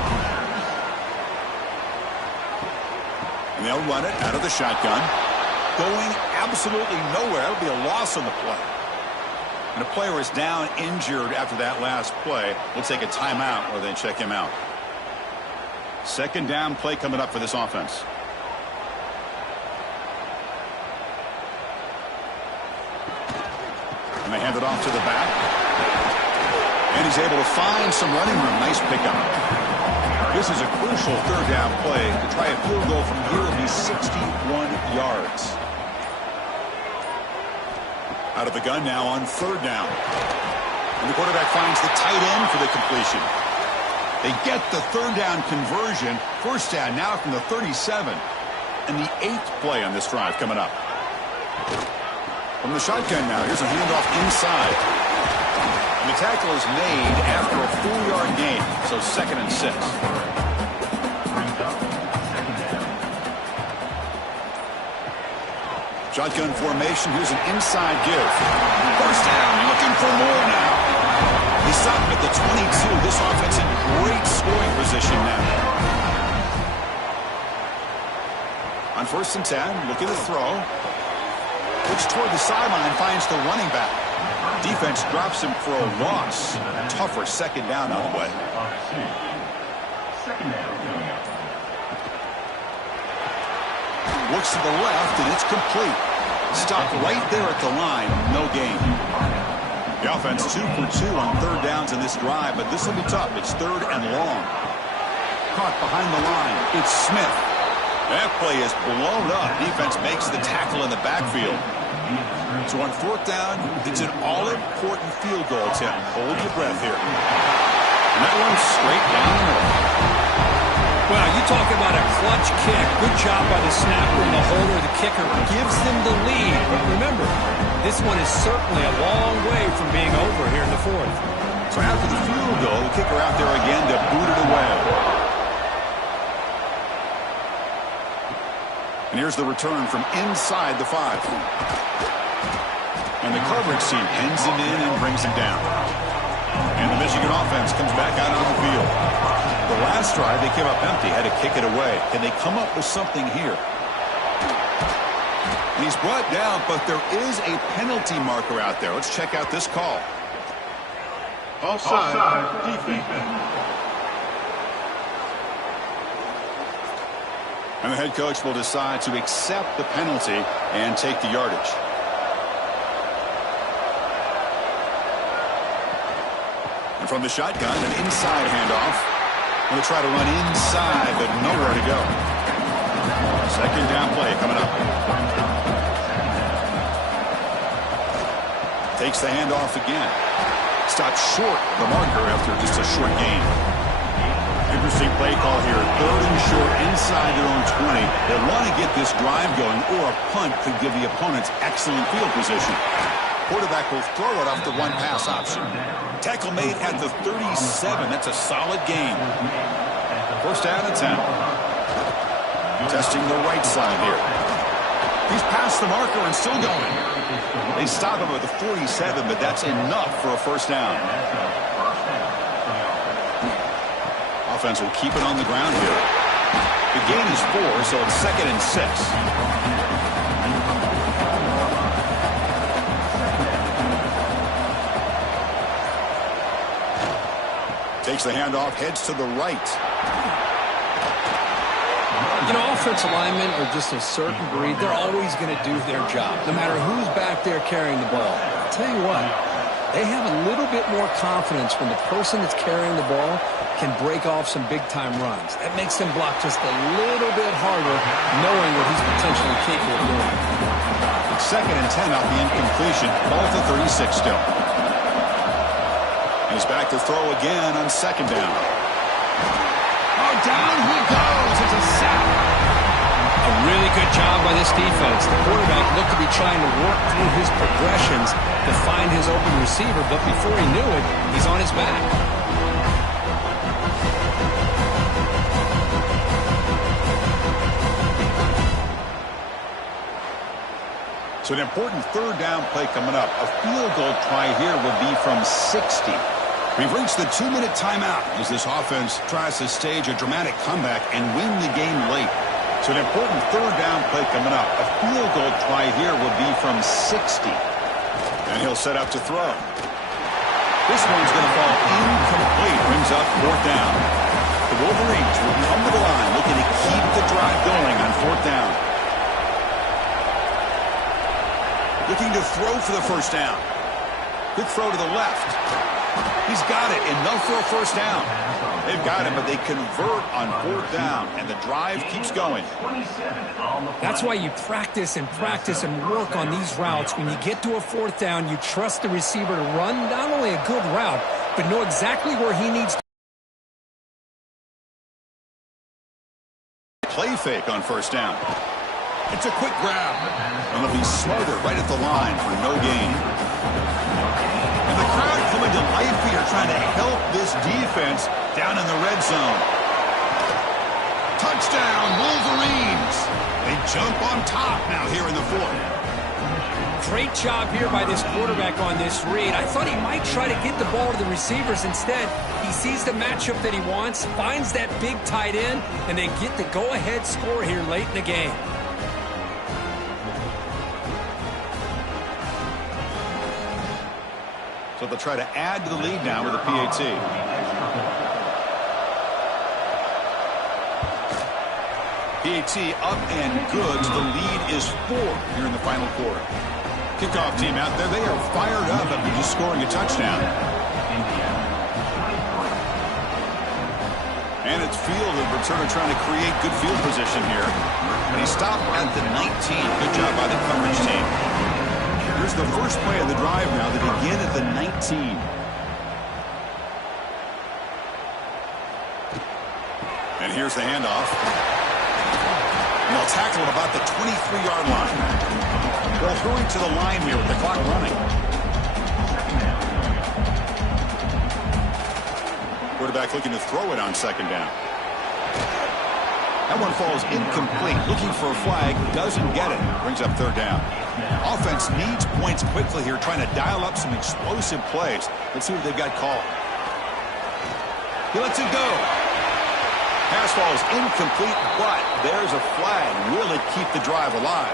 And they'll run it out of the shotgun. Going absolutely nowhere. That'll be a loss on the play. And a player is down injured after that last play. We'll take a timeout or then check him out. 2nd down play coming up for this offense. And they hand it off to the back. And he's able to find some running room. Nice pickup. This is a crucial third down play. To try a field goal from here will be 61 yards. Out of the gun now on 3rd down. And the quarterback finds the tight end for the completion. They get the 3rd down conversion. First down now from the 37. And the 8th play on this drive coming up. From the shotgun now, here's a handoff inside. And the tackle is made after a 4-yard gain. So 2nd and 6. Shotgun formation. Here's an inside give. First down. Looking for more now. He's stopped at the 22. This offense in great scoring position now. On 1st and 10. Looking to throw. Looks toward the sideline. Finds the running back. Defense drops him for a loss. Tougher 2nd down on the way. Looks to the left, and it's complete. Stopped right there at the line. No gain. The offense 2 for 2 on 3rd downs in this drive, but this will be tough. It's 3rd and long. Caught behind the line. It's Smith. That play is blown up. Defense makes the tackle in the backfield. So on 4th down, it's an all-important field goal attempt. Hold your breath here. And that one's straight down the middle. Well, you talk about a clutch kick. Good job by the snapper and the holder. The kicker gives them the lead. But remember, this one is certainly a long way from being over here in the 4th. So after the field goal, the kicker out there again to boot it away. And here's the return from inside the 5. And the coverage team pins him in and brings him down. And the Michigan offense comes back out on the field. The last drive, they came up empty, had to kick it away. Can they come up with something here? And he's brought down, but there is a penalty marker out there. Let's check out this call. Offside. Defense. And the head coach will decide to accept the penalty and take the yardage. And from the shotgun, an inside handoff. Going to try to run inside, but nowhere to go. 2nd down play coming up. Takes the handoff again. Stopped short the marker after just a short gain. Interesting play call here. 3rd and short inside their own 20. They want to get this drive going, or a punt could give the opponents excellent field position. quarterback will throw it off the one-pass option. Tackle made at the 37. That's a solid gain. First down and 10. Testing the right side here. He's past the marker and still going. They stop him at the 47, but that's enough for a first down. Offense will keep it on the ground here. The gain is 4, so it's 2nd and 6. Takes the handoff, heads to the right. You know, offensive linemen are just a certain breed. They're always going to do their job, no matter who's back there carrying the ball. I'll tell you what, they have a little bit more confidence when the person that's carrying the ball can break off some big-time runs. That makes them block just a little bit harder, knowing what he's potentially capable of doing. 2nd and 10 off the incompletion. Ball to 36 still. He's back to throw again on 2nd down. Oh, down he goes. It's a sack. A really good job by this defense. The quarterback looked to be trying to work through his progressions to find his open receiver, but before he knew it, he's on his back. So an important 3rd down play coming up. A field goal try here will be from 60. We've reached the 2-minute timeout as this offense tries to stage a dramatic comeback and win the game late. So an important 3rd down play coming up. A field goal try here will be from 60. And he'll set up to throw. This one's going to fall incomplete. Brings up 4th down. The Wolverines will come to the line looking to keep the drive going on 4th down. Looking to throw for the first down. Good throw to the left. He's got it. Enough for a first down. They've got it, but they convert on 4th down, and the drive keeps going. That's why you practice and work on these routes. When you get to a 4th down, you trust the receiver to run not only a good route, but know exactly where he needs to. Play fake on first down. It's a quick grab. And they'll be smarter right at the line for no gain. And the crowd coming to life here trying to help this defense down in the red zone. Touchdown, Wolverines. They jump on top now here in the 4th. Great job here by this quarterback on this read. I thought he might try to get the ball to the receivers. Instead, he sees the matchup that he wants, finds that big tight end, and they get the go-ahead score here late in the game. So they'll try to add to the lead now with a PAT. PAT up and good. The lead is 4 here in the final quarter. Kickoff team out there. They are fired up after just scoring a touchdown. And it's fielded. Returner trying to create good field position here. And he stopped at the 19. Good job by the coverage team. Here's the first play of the drive now. They begin at the 19. And here's the handoff. And they'll tackle at about the 23-yard line. They'll hurry to the line here with the clock running. Quarterback looking to throw it on 2nd down. That one falls incomplete. Looking for a flag. Doesn't get it. Brings up 3rd down. Offense needs points quickly here, trying to dial up some explosive plays. Let's see what they've got called. He lets it go. Pass falls incomplete, but there's a flag. Will it keep the drive alive?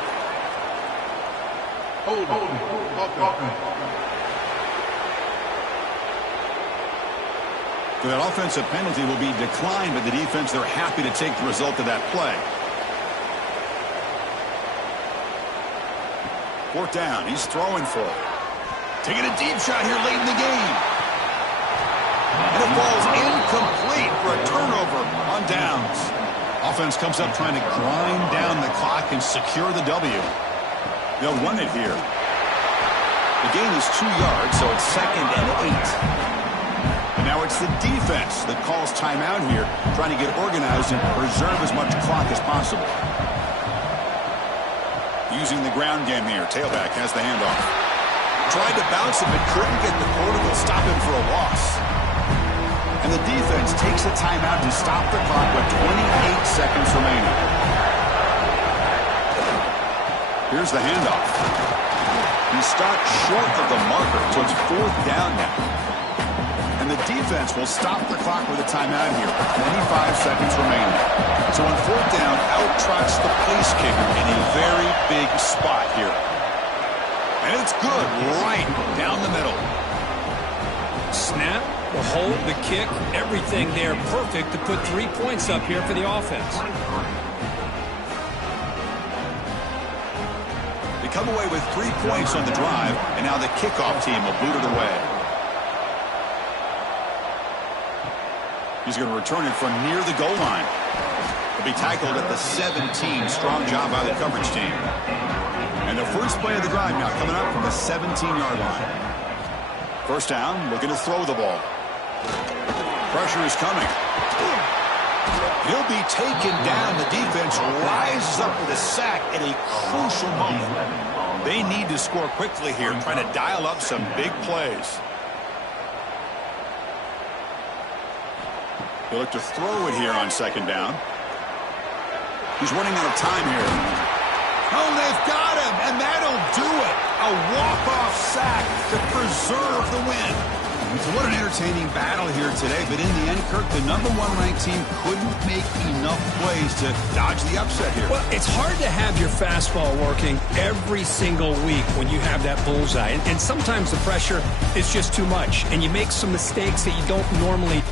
So that offensive penalty will be declined by the defense. They're happy to take the result of that play. 4th down. He's throwing for it. Taking a deep shot here late in the game. And it falls incomplete for a turnover on downs. Offense comes up trying to grind down the clock and secure the W. They'll run it here. The gain is 2 yards, so it's 2nd and 8. And now it's the defense that calls timeout here, trying to get organized and preserve as much clock as possible. Using the ground game here. Tailback has the handoff. Tried to bounce him, but couldn't get the quarter to stop him for a loss. And the defense takes a timeout to stop the clock with 28 seconds remaining. Here's the handoff. He stopped short of the marker, so it's 4th down now. And the defense will stop the clock with a timeout here. 25 seconds remaining. So on 4th down, out-trots the place kicker in a very big spot here. And it's good right down the middle. Snap, the hold, the kick, everything there perfect to put 3 points up here for the offense. They come away with 3 points on the drive, and now the kickoff team will boot it away. He's going to return it from near the goal line. He'll be tackled at the 17. Strong job by the coverage team. And the first play of the drive now coming up from the 17-yard line. First down, looking to throw the ball. Pressure is coming. He'll be taken down. The defense rises up with a sack at a crucial moment. They need to score quickly here, trying to dial up some big plays. He'll look to throw it here on 2nd down. He's running out of time here. Oh, they've got him, and that'll do it. A walk-off sack to preserve the win. So what an entertaining battle here today, but in the end, Kirk, the #1 ranked team couldn't make enough plays to dodge the upset here. Well, it's hard to have your fastball working every single week when you have that bullseye. And sometimes the pressure is just too much, and you make some mistakes that you don't normally.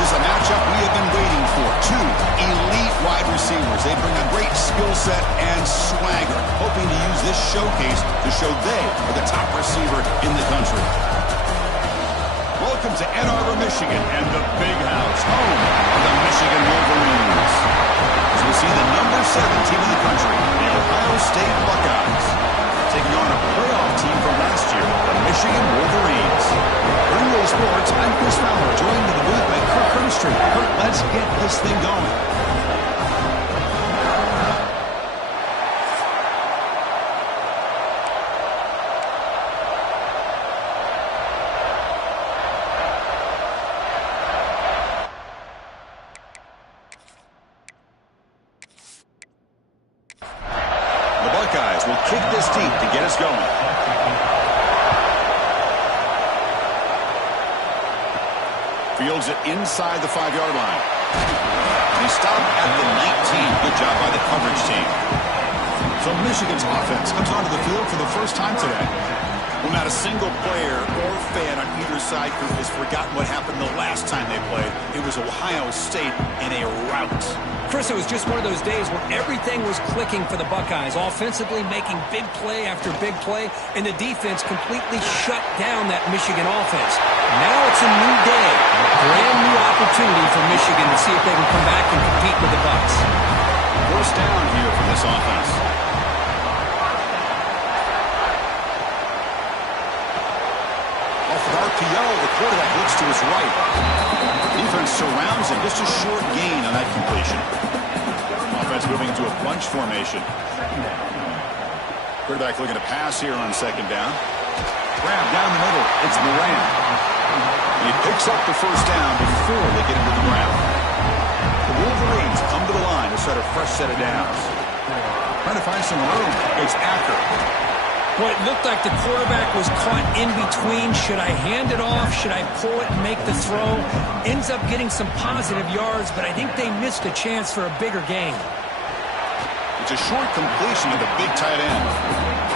This is a matchup we have been waiting for. Two elite wide receivers. They bring a great skill set and swagger, hoping to use this showcase to show they are the top receiver in the country. Welcome to Ann Arbor, Michigan, and the Big House, home of the Michigan Wolverines. As we see the number 7 team in the country, the Ohio State Buckeyes, taking on a playoff team from last year, the Michigan Wolverines. For NBA Sports, I'm Chris Fowler, joined in the booth by Kirk Herbstreit. Kirk, let's get this thing going. The Buckeyes will kick this deep to get us going. Fields it inside the 5-yard line. They stop at the 19. Good job by the coverage team. So Michigan's offense comes onto the field for the first time today. Well, not a single player or fan on either side has forgotten what happened the last time they played. It was Ohio State in a rout. Chris, it was just one of those days where everything was clicking for the Buckeyes, offensively making big play after big play, and the defense completely shut down that Michigan offense. Now it's a new day, brand new opportunity for Michigan to see if they can come back and compete with the Bucs. First down here for this offense. Off an RPO, the quarterback looks to his right. Defense surrounds him. Just a short gain on that completion. Offense moving into a bunch formation. Quarterback looking to pass here on second down. Grab down the middle. It's Moran. He picks up the first down before they get him to the ground. The Wolverines come to the line to start a fresh set of downs. Trying to find some room. It's Acker. Well, it looked like the quarterback was caught in between. Should I hand it off? Should I pull it and make the throw? Ends up getting some positive yards, but I think they missed a chance for a bigger gain. It's a short completion to the big tight end.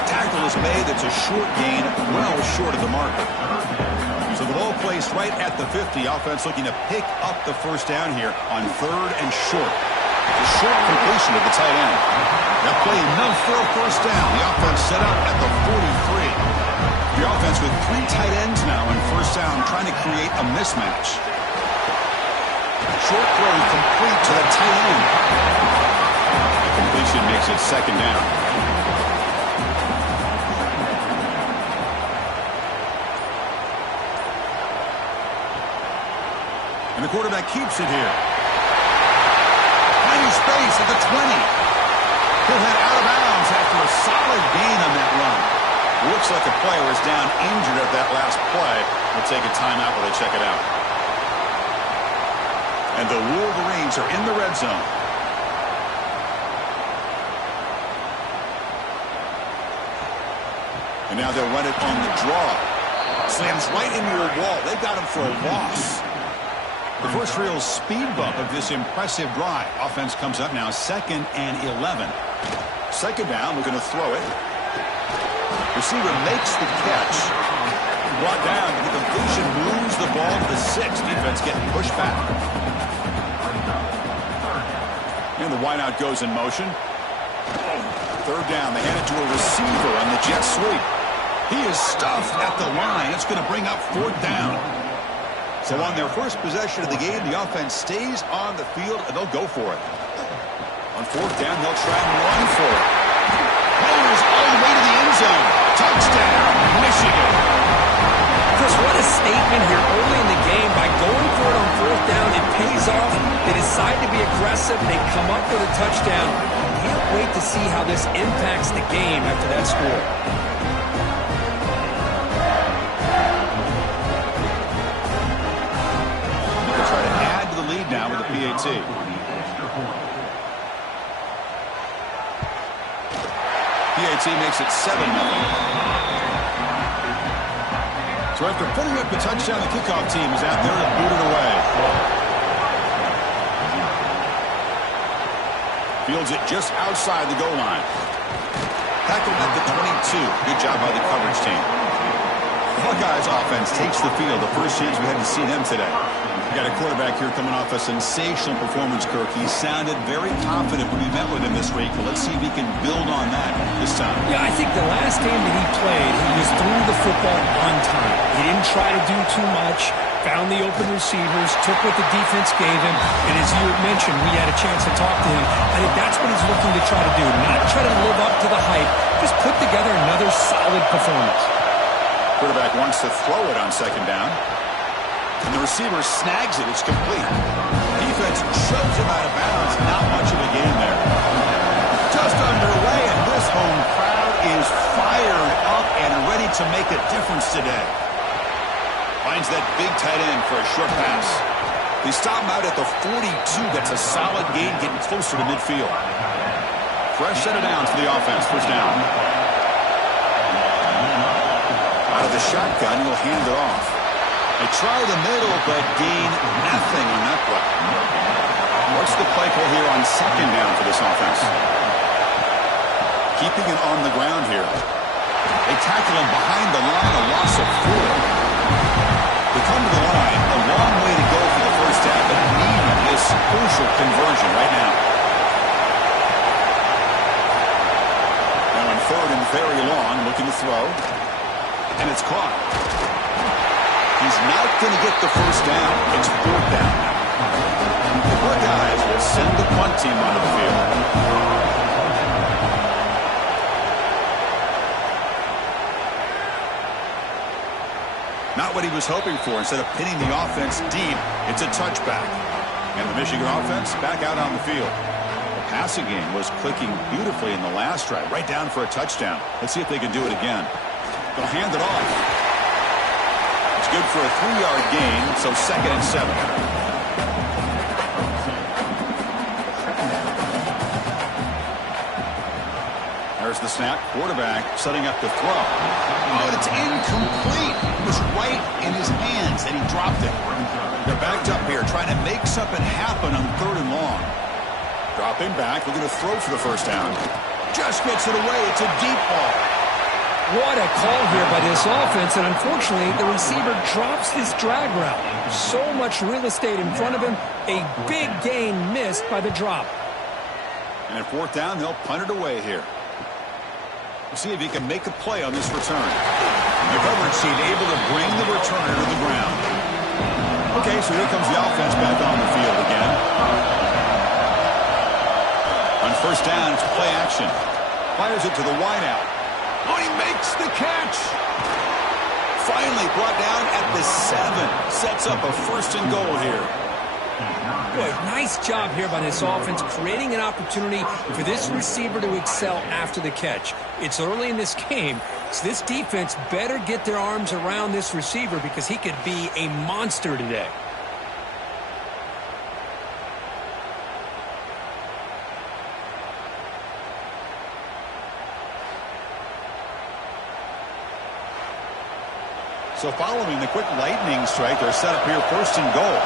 Tackle is made. It's a short gain, well short of the marker. So the ball placed right at the 50. Offense looking to pick up the first down here on 3rd and short. It's a short completion to the tight end. That play enough for a first down. The offense set up at the 43. The offense with 3 tight ends now in first down, trying to create a mismatch. Short throw complete to the tight end. The completion makes it second down. And the quarterback keeps it here. Tiny space at the 20. He'll head out of bounds after a solid gain on that run. Looks like a player is down injured at that last play. We'll take a timeout while they check it out. And the Wolverines are in the red zone. And now they'll run it on the draw. Slams right into your wall. They've got him for a loss. The first real speed bump of this impressive drive. Offense comes up now 2nd and 11. Second down, we're going to throw it. Receiver makes the catch. Brought down, the completion moves the ball to the 6. Defense getting pushed back. And the wideout goes in motion. 3rd down, they hand it to a receiver on the jet sweep. He is stuffed at the line. It's going to bring up 4th down. So on their first possession of the game, the offense stays on the field, and they'll go for it. On 4th down, they'll try and run for it. Powers all the way to the end zone. Touchdown, Michigan. Chris, what a statement here early in the game. By going for it on 4th down, it pays off. They decide to be aggressive. They come up with a touchdown. Can't wait to see how this impacts the game after that score. Now with the PAT. PAT makes it 7-0. So after putting up the touchdown, the kickoff team is out there to boot it away. Fields it just outside the goal line. Tackled at the 22. Good job by the coverage team. The Buckeyes offense takes the field. The first chance we had to see them today. You got a quarterback here coming off a sensational performance, Kirk. He sounded very confident when we met with him this week. But let's see if he can build on that this time. Yeah, I think the last game that he played, he just threw the football on time. He didn't try to do too much, found the open receivers, took what the defense gave him, and as you mentioned, we had a chance to talk to him. I think that's what he's looking to try to do, not try to live up to the hype, just put together another solid performance. Quarterback wants to throw it on second down. And the receiver snags it. It's complete. Defense shoves him out of bounds. Not much of a gain there. Just underway, and this home crowd is fired up and ready to make a difference today. Finds that big tight end for a short pass. They stop him out at the 42. That's a solid gain, getting closer to midfield. Fresh set of downs for the offense. First down. Out of the shotgun, he'll hand it off. They try the middle, but gain nothing on that play. What's the play call here on second down for this offense? Keeping it on the ground here. They tackle him behind the line, a loss of 4. They come to the line, a long way to go for the first half, but need this crucial conversion right now. Now in third and very long, looking to throw. And it's caught. He's not going to get the first down. It's fourth down now. The Buckeyes will send the punt team onto the field. Not what he was hoping for. Instead of pinning the offense deep, it's a touchback. And the Michigan offense back out on the field. The passing game was clicking beautifully in the last drive, right down for a touchdown. Let's see if they can do it again. They'll hand it off. It's good for a 3-yard gain, so second and 7. There's the snap. Quarterback setting up the throw. Oh, it's incomplete. It was right in his hands, and he dropped it. They're backed up here, trying to make something happen on third and long. Dropping back, looking to throw for the first down. Just gets it away. It's a deep ball. What a call here by this offense, and unfortunately, the receiver drops his drag route. So much real estate in front of him, a big gain missed by the drop. And at fourth down, they'll punt it away here. We'll see if he can make a play on this return. The coverage team able to bring the returner to the ground. Okay, so here comes the offense back on the field again. On first down, it's play action. Fires it to the wideout. Oh, he makes the catch. Finally brought down at the 7. Sets up a first and goal here. Boy, nice job here by this offense, creating an opportunity for this receiver to excel after the catch. It's early in this game, so this defense better get their arms around this receiver because he could be a monster today. So following the quick lightning strike, they're set up here first and goal.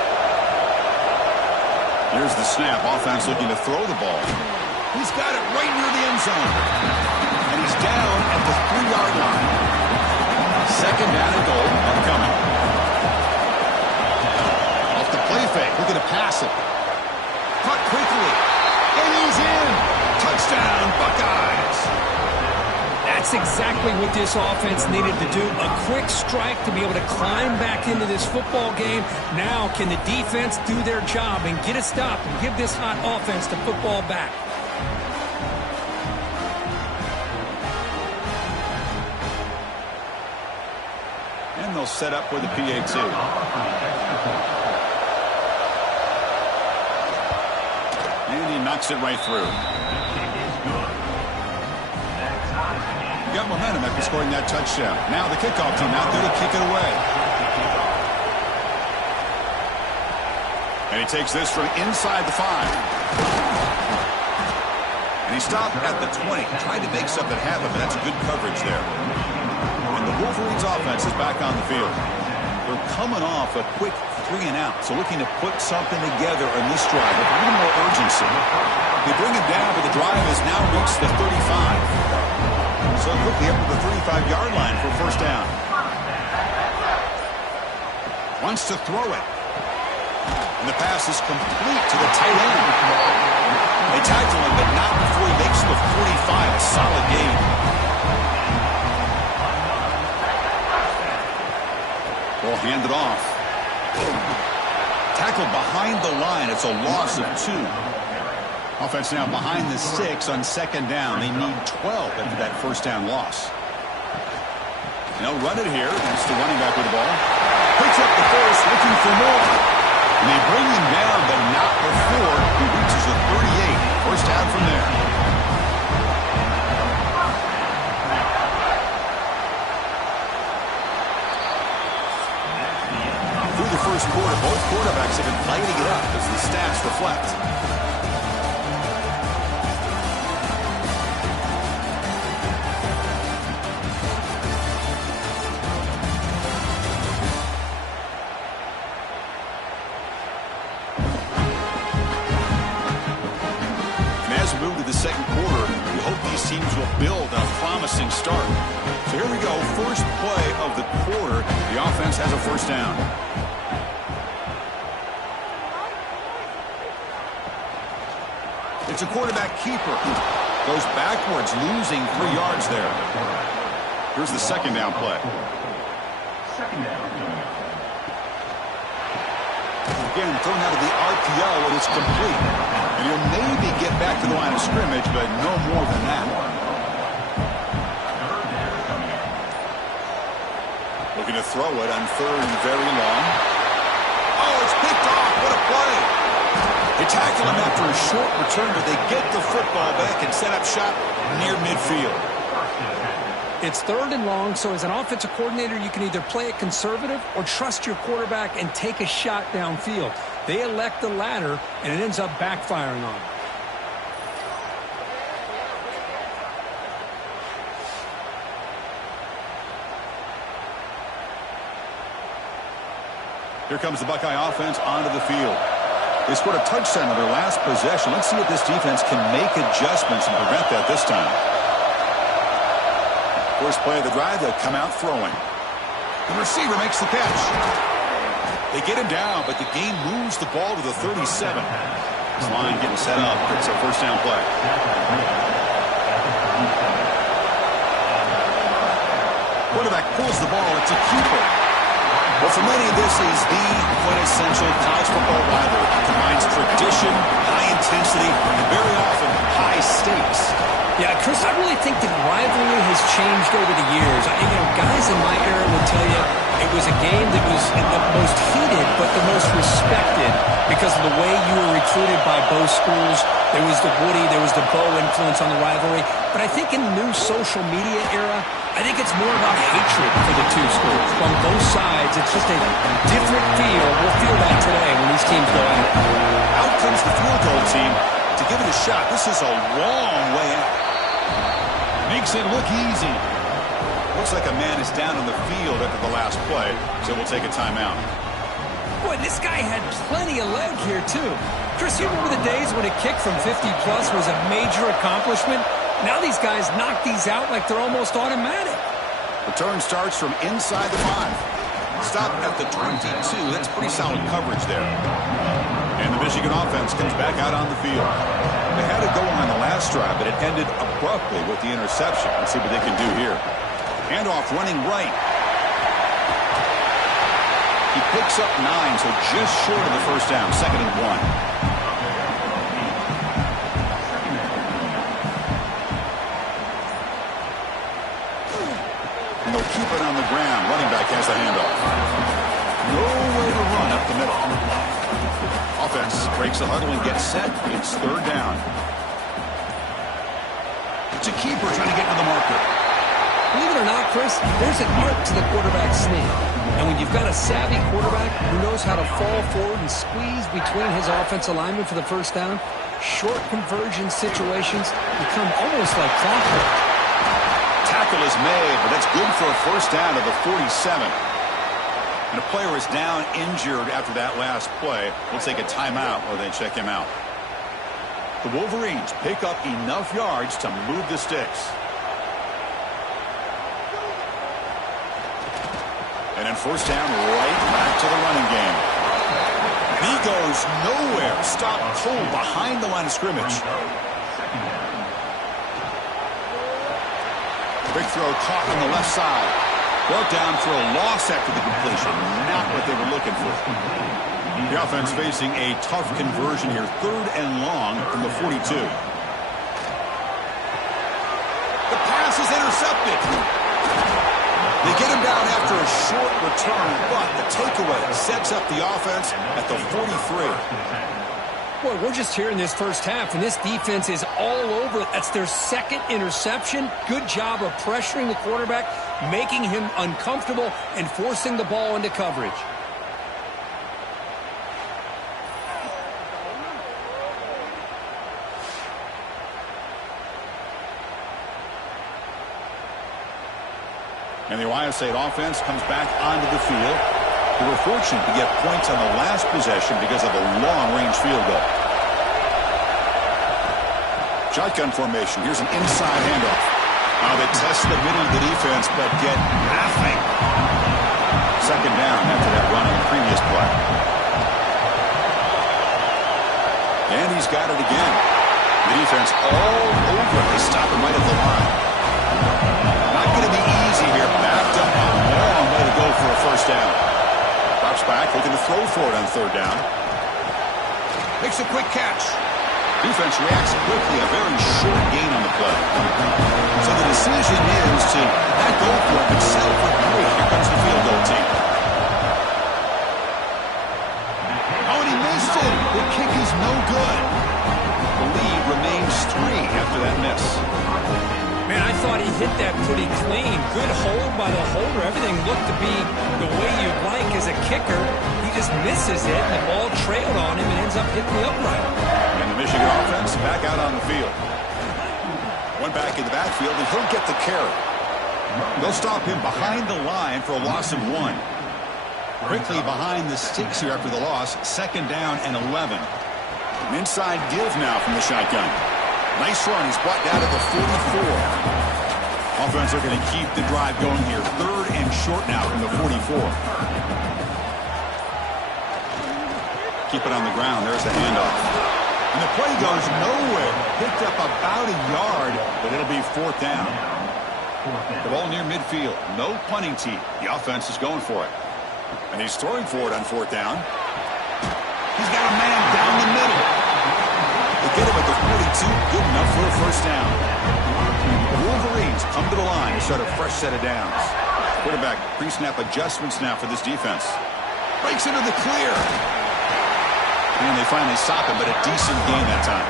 Here's the snap. Offense looking to throw the ball. He's got it right near the end zone. And he's down at the 3-yard line. Second down and goal upcoming. Off the play fake. Looking to pass it. Caught quickly. And he's in. Touchdown, Buckeyes. That's exactly what this offense needed to do. A quick strike to be able to climb back into this football game. Now can the defense do their job and get a stop and give this hot offense the football back? And they'll set up with the PAT. And he knocks it right through. Got momentum after scoring that touchdown. Now the kickoff team out there to kick it away. And he takes this from inside the 5. And he stopped at the 20. Tried to make something happen, but that's good coverage there. And the Wolverines offense is back on the field. They're coming off a quick 3 and out, so looking to put something together in this drive with a little more urgency. They bring it down, but the drive has now reached the 35. So quickly up to the 35-yard line for first down. Wants to throw it. And the pass is complete to the tight end. They tackle him, but not before he makes the 45. A solid gain. Ball handed off. Tackled behind the line. It's a loss of 2. Offense now behind the 6 on second down. They need 12 after that first down loss. And they'll run it here against the running back with the ball. Picks up the first, looking for more. And they bring him down, but not before he reaches the 38. First down from there. Through the first quarter, both quarterbacks have been lighting it up as the stats reflect. Second quarter, we hope these teams will build a promising start. So here we go, first play of the quarter. The offense has a first down. It's a quarterback keeper. Goes backwards, losing 3 yards there. Here's the second down play. Again, thrown out of the RPO, and it's complete. And he'll maybe get back to the line of scrimmage, but no more than that. Looking to throw it on third and very long. Oh, it's picked off. What a play. They tackle him after a short return, but they get the football back and set up shop near midfield. It's third and long, so as an offensive coordinator, you can either play it conservative or trust your quarterback and take a shot downfield. They elect the latter, and it ends up backfiring on them. Here comes the Buckeye offense onto the field. They scored a touchdown on their last possession. Let's see if this defense can make adjustments and prevent that this time. First play of the drive, they'll come out throwing. The receiver makes the catch. They get him down, but the game moves the ball to the 37. This line getting set up. It's a first down play. Quarterback pulls the ball. It's a keeper. Well, for many, this is the quintessential college football rivalry. It combines tradition, high intensity, and very often high stakes. Yeah, Chris, I really think the rivalry has changed over the years. Guys in my era would tell you it was a game that was the most heated but the most respected because of the way you were recruited by both schools. There was the Woody, there was the Bo influence on the rivalry. But I think in the new social media era, I think it's more about hatred for the two schools. On both sides, it's just a different feel. We'll feel that today when these teams go out. Out comes the field goal team to give it a shot. This is a long way out. Makes it look easy. Looks like a man is down on the field after the last play, so we'll take a timeout. Boy, this guy had plenty of leg here, too. Chris, you remember the days when a kick from 50-plus was a major accomplishment? Now these guys knock these out like they're almost automatic. Return starts from inside the 5. Stop at the 22. That's pretty solid coverage there. And the Michigan offense comes back out on the field. They had it going on the last drive, but it ended abruptly with the interception. Let's see what they can do here. Handoff running right. He picks up 9, so just short of the first down. 2nd and 1. And they'll keep it on the ground. Running back has the handoff. Nowhere to run up the middle. Offense breaks the huddle and gets set. It's 3rd down. It's a keeper trying to get to the marker. Believe it or not, Chris, there's an art to the quarterback sneak. And when you've got a savvy quarterback who knows how to fall forward and squeeze between his offensive linemen for the first down, short conversion situations become almost like clockwork. Tackle is made, but that's good for a first down to the 47. And a player is down injured after that last play. We'll take a timeout while they check him out. The Wolverines pick up enough yards to move the sticks. And then first down, right back to the running game. He goes nowhere. Stopped cold behind the line of scrimmage. Big throw caught on the left side. Brought down for a loss after the completion. Not what they were looking for. The offense facing a tough conversion here. 3rd and long from the 42. The pass is intercepted. They get him down after a short return, but the takeaway sets up the offense at the 43. Boy, we're just here in this first half, and this defense is all over it. That's their 2nd interception. Good job of pressuring the quarterback, making him uncomfortable, and forcing the ball into coverage. And the Ohio State offense comes back onto the field. They were fortunate to get points on the last possession because of a long-range field goal. Shotgun formation. Here's an inside handoff. Now they test the middle of the defense, but get nothing. 2nd down after that run on the previous play. And he's got it again. The defense all over it. They stop him right at the line. Not going to be easy here. Backed up a long way to go for a first down. Drops back, looking to throw for it on 3rd down. Makes a quick catch. Defense reacts quickly, a very short gain on the play. So the decision is to not go for it, but settle for 3. Here comes the field goal team. Oh, and he missed it. The kick is no good. The lead remains 3 after that miss. Man, I thought he hit that pretty clean. Good hold by the holder. Everything looked to be the way you'd like as a kicker. He just misses it, and the ball trailed on him and ends up hitting the upright. And the Michigan offense back out on the field. One back in the backfield, and he'll get the carry. They'll stop him behind the line for a loss of 1. Quickly behind the sticks here after the loss. 2nd down and 11. An inside give now from the shotgun. Nice run. He's brought down to the 44. Offense are going to keep the drive going here. 3rd and short now from the 44. Keep it on the ground. There's the handoff. And the play goes nowhere. Picked up about a yard, but it'll be 4th down. The ball near midfield. No punting tee. The offense is going for it. And he's throwing for it on 4th down. He's got a man down the middle. They get him at the 42. Good enough for a first down. The Wolverines come to the line to start a fresh set of downs. Quarterback pre-snap adjustments now for this defense. Breaks into the clear. And they finally stop him, but a decent gain that time.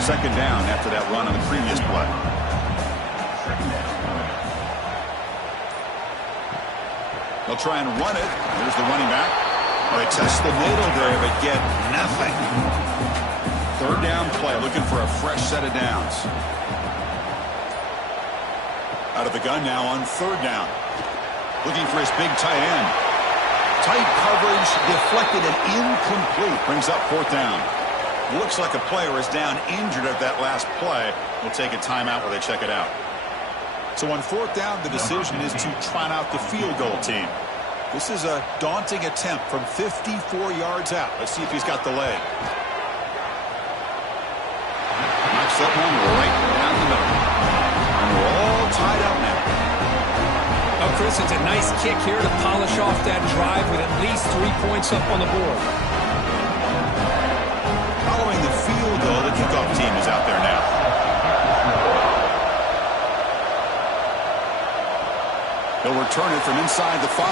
2nd down after that run on the previous play. They'll try and run it. There's the running back. Well, they test the middle there, but get nothing. 3rd down play, looking for a fresh set of downs. Out of the gun now on 3rd down. Looking for his big tight end. Tight coverage, deflected and incomplete. Brings up 4th down. Looks like a player is down injured at that last play. We'll take a timeout where they check it out. So on 4th down, the decision is to trot out the field goal team. This is a daunting attempt from 54 yards out. Let's see if he's got the leg. Knocks that one right down the middle. And we're all tied up now. Oh, Chris, it's a nice kick here to polish off that drive with at least 3 points up on the board. Following the field goal, the kickoff team is out there now. They'll return it from inside the 5.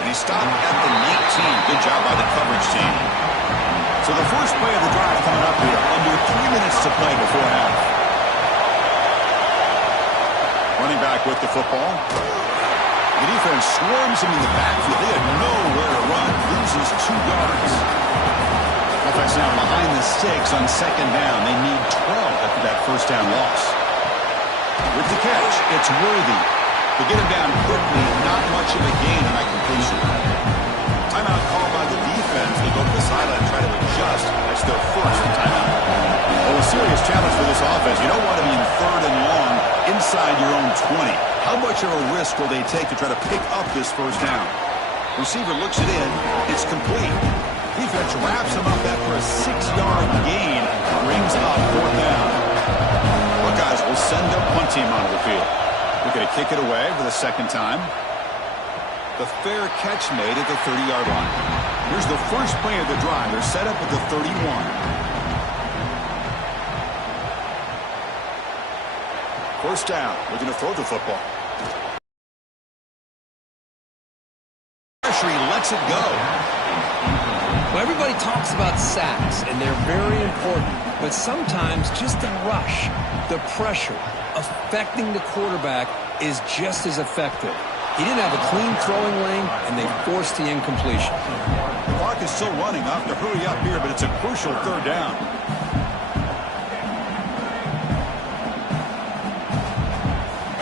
And he stopped at the 19. Good job by the coverage team. So the first play of the drive coming up here. Under 3 minutes to play before half. Running back with the football. The defense swarms him in the backfield. They had nowhere to run. Loses 2 yards. Offense now behind the sticks on 2nd down. They need 12 after that first down loss. With the catch, it's Worthy. They get him down quickly. Not much of a gain on that completion. Timeout called by the defense. They go to the sideline and try to adjust. That's their first timeout. Well, a serious challenge for this offense. You don't want to be in 3rd and long inside your own 20. How much of a risk will they take to try to pick up this first down? Receiver looks it in. It's complete. Defense wraps him up after a 6-yard gain. Brings up 4th down. Buckeyes will send their punt team onto the field. Looking to kick it away for the second time. The fair catch made at the 30-yard line. Here's the first play of the drive. They're set up at the 31. First down. Looking to throw the football. He lets it go. Well, everybody talks about sacks, and they're very important. But sometimes just the rush, the pressure, affecting the quarterback is just as effective. He didn't have a clean throwing lane, and they forced the incompletion. The clock is still running. I'll have to hurry up here, but it's a crucial 3rd down.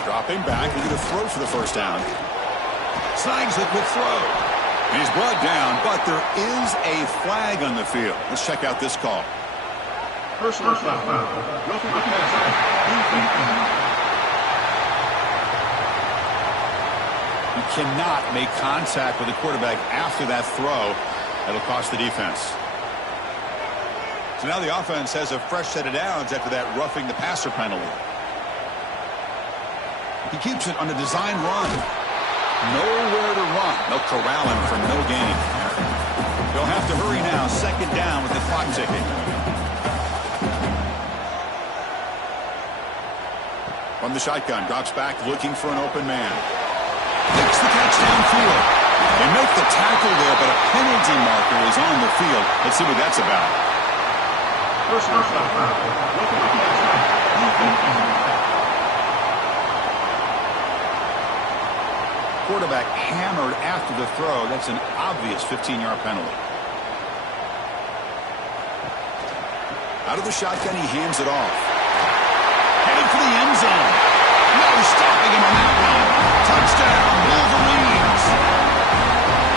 Dropping back, he's going to throw for the first down. Snags the quick throw. He's brought down, but there is a flag on the field. Let's check out this call. Personal foul. Roughing the passer. You cannot make contact with the quarterback after that throw. That'll cost the defense. So now the offense has a fresh set of downs after that roughing the passer penalty. He keeps it on a design run. Nowhere to run. They'll corral him for no gain. They'll have to hurry now. 2nd down with the clock ticking. From the shotgun, drops back looking for an open man. Makes the catch downfield. They make the tackle there, but a penalty marker is on the field. Let's see what that's about. Personal foul. Roughing the passer. Quarterback hammered after the throw. That's an obvious 15-yard penalty. Out of the shotgun, he hands it off. Headed for the end zone. No stopping him on that one. Touchdown, Wolverines.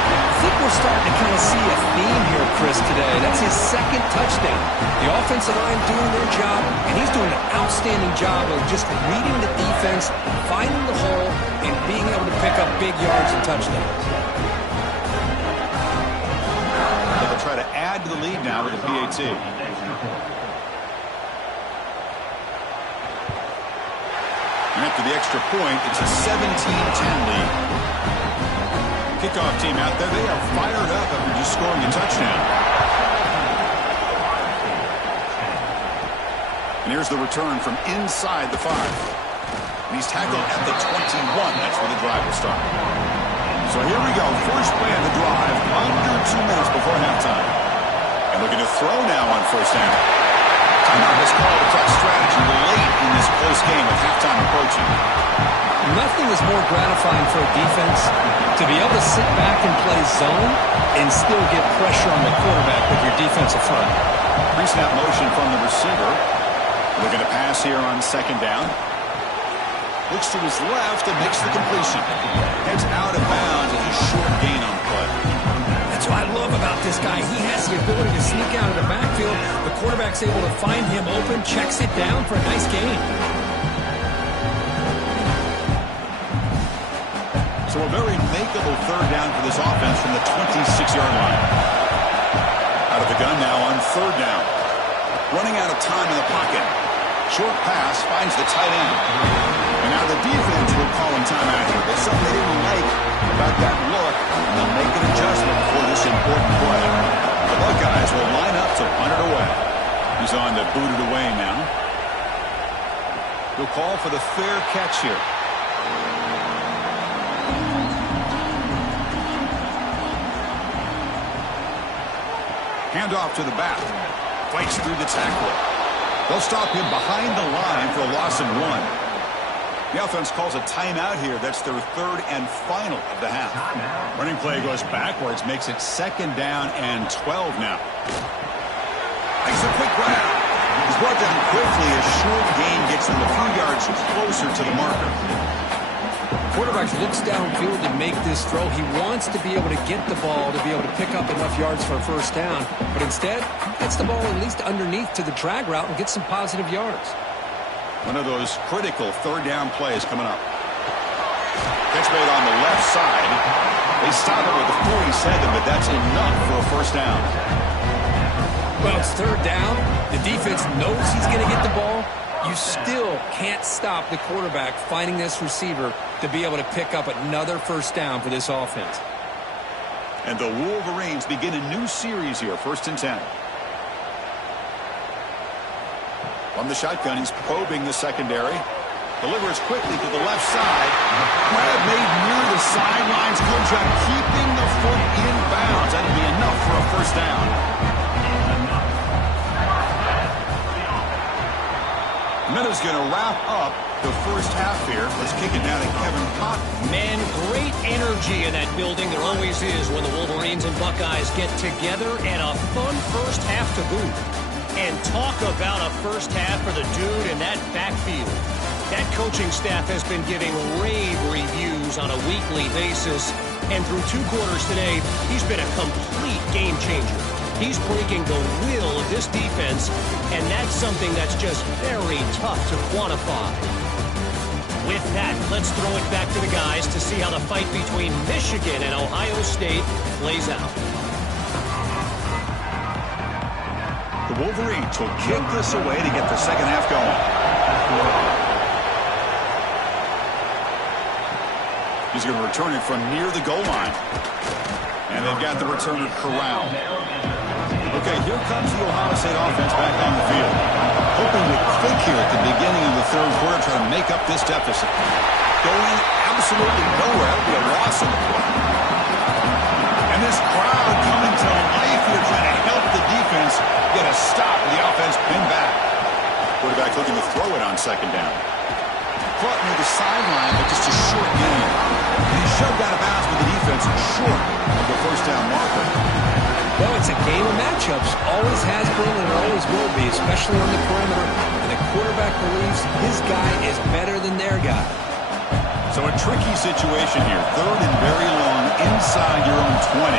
I think we're starting to kind of see a theme here, Chris, today. That's his 2nd touchdown. The offensive line doing their job, and he's doing an outstanding job of just reading the defense, finding the hole, and being able to pick up big yards and touchdowns. They'll try to add to the lead now with the PAT. And after the extra point, it's a 17-10 lead. Kickoff team out there, they are fired up after just scoring a touchdown. And here's the return from inside the 5. He's tackled at the 21. That's where the drive will start. So here we go. First play of the drive, under 2 minutes before halftime. And looking to throw now on first down. Timeout has called to talk strategy late in this close game with halftime approaching. Nothing is more gratifying for a defense to be able to sit back and play zone and still get pressure on the quarterback with your defensive front. Pre-snap motion from the receiver. Looking to pass here on 2nd down. Looks to his left and makes the completion. Heads out of bounds as a short gain on play. That's what I love about this guy. He has the ability to sneak out of the backfield. The quarterback's able to find him open, checks it down for a nice gain. So a very makeable 3rd down for this offense from the 26-yard line. Out of the gun now on 3rd down. Running out of time in the pocket. Short pass finds the tight end. And now the defense will call him timeout here. There's something they didn't like about that look, and they'll make an adjustment for this important play. The Buckeyes will line up to punt it away. He's on to boot it away now. He'll call for the fair catch here. Handoff to the back. Fights through the tackle. They'll stop him behind the line for a loss of 1. The offense calls a timeout here. That's their 3rd and final of the half. Running play goes backwards, makes it 2nd down and 12 now. Makes a quick grab. He's brought down quickly. A short gain gets him a few yards closer to the marker. Quarterback looks downfield to make this throw. He wants to be able to get the ball to be able to pick up enough yards for a first down. But instead, gets the ball at least underneath to the drag route and gets some positive yards. One of those critical 3rd down plays coming up. Pitch made on the left side. They stop it with the 47, but that's enough for a first down. Well, it's third down. The defense knows he's going to get the ball. You still can't stop the quarterback finding this receiver to be able to pick up another first down for this offense. And the Wolverines begin a new series here, 1st and 10. From the shotgun, he's probing the secondary. Delivers quickly to the left side. Grab made near the sidelines. Good job keeping the foot in bounds. That'll be enough for a first down. Minuta's going to wrap up the first half here. Let's kick it down to Kevin Cotton. Man, great energy in that building. There always is when the Wolverines and Buckeyes get together, and a fun first half to boot. And talk about a first half for the dude in that backfield. That coaching staff has been giving rave reviews on a weekly basis, and through 2 quarters today, he's been a complete game changer. He's breaking the will of this defense, and that's something that's just very tough to quantify. With that, let's throw it back to the guys to see how the fight between Michigan and Ohio State plays out. The Wolverines will kick this away to get the second half going. He's going to return it from near the goal line. And they've got the returner corralled. Okay, here comes the Ohio State offense back on the field. Hoping to click here at the beginning of the third quarter, trying to make up this deficit. Going absolutely nowhere. That'll be a loss on the play. And this crowd coming to life here, trying to help the defense get a stop with the offense pinned back. Quarterback looking to throw it on second down. Caught near the sideline, but just a short gain. And he shoved out of bounds with the defense short of the first down marker. Well, it's a game of matchups. Always has been and always will be, especially on the perimeter. And the quarterback believes his guy is better than their guy. So a tricky situation here. Third and very long inside your own 20.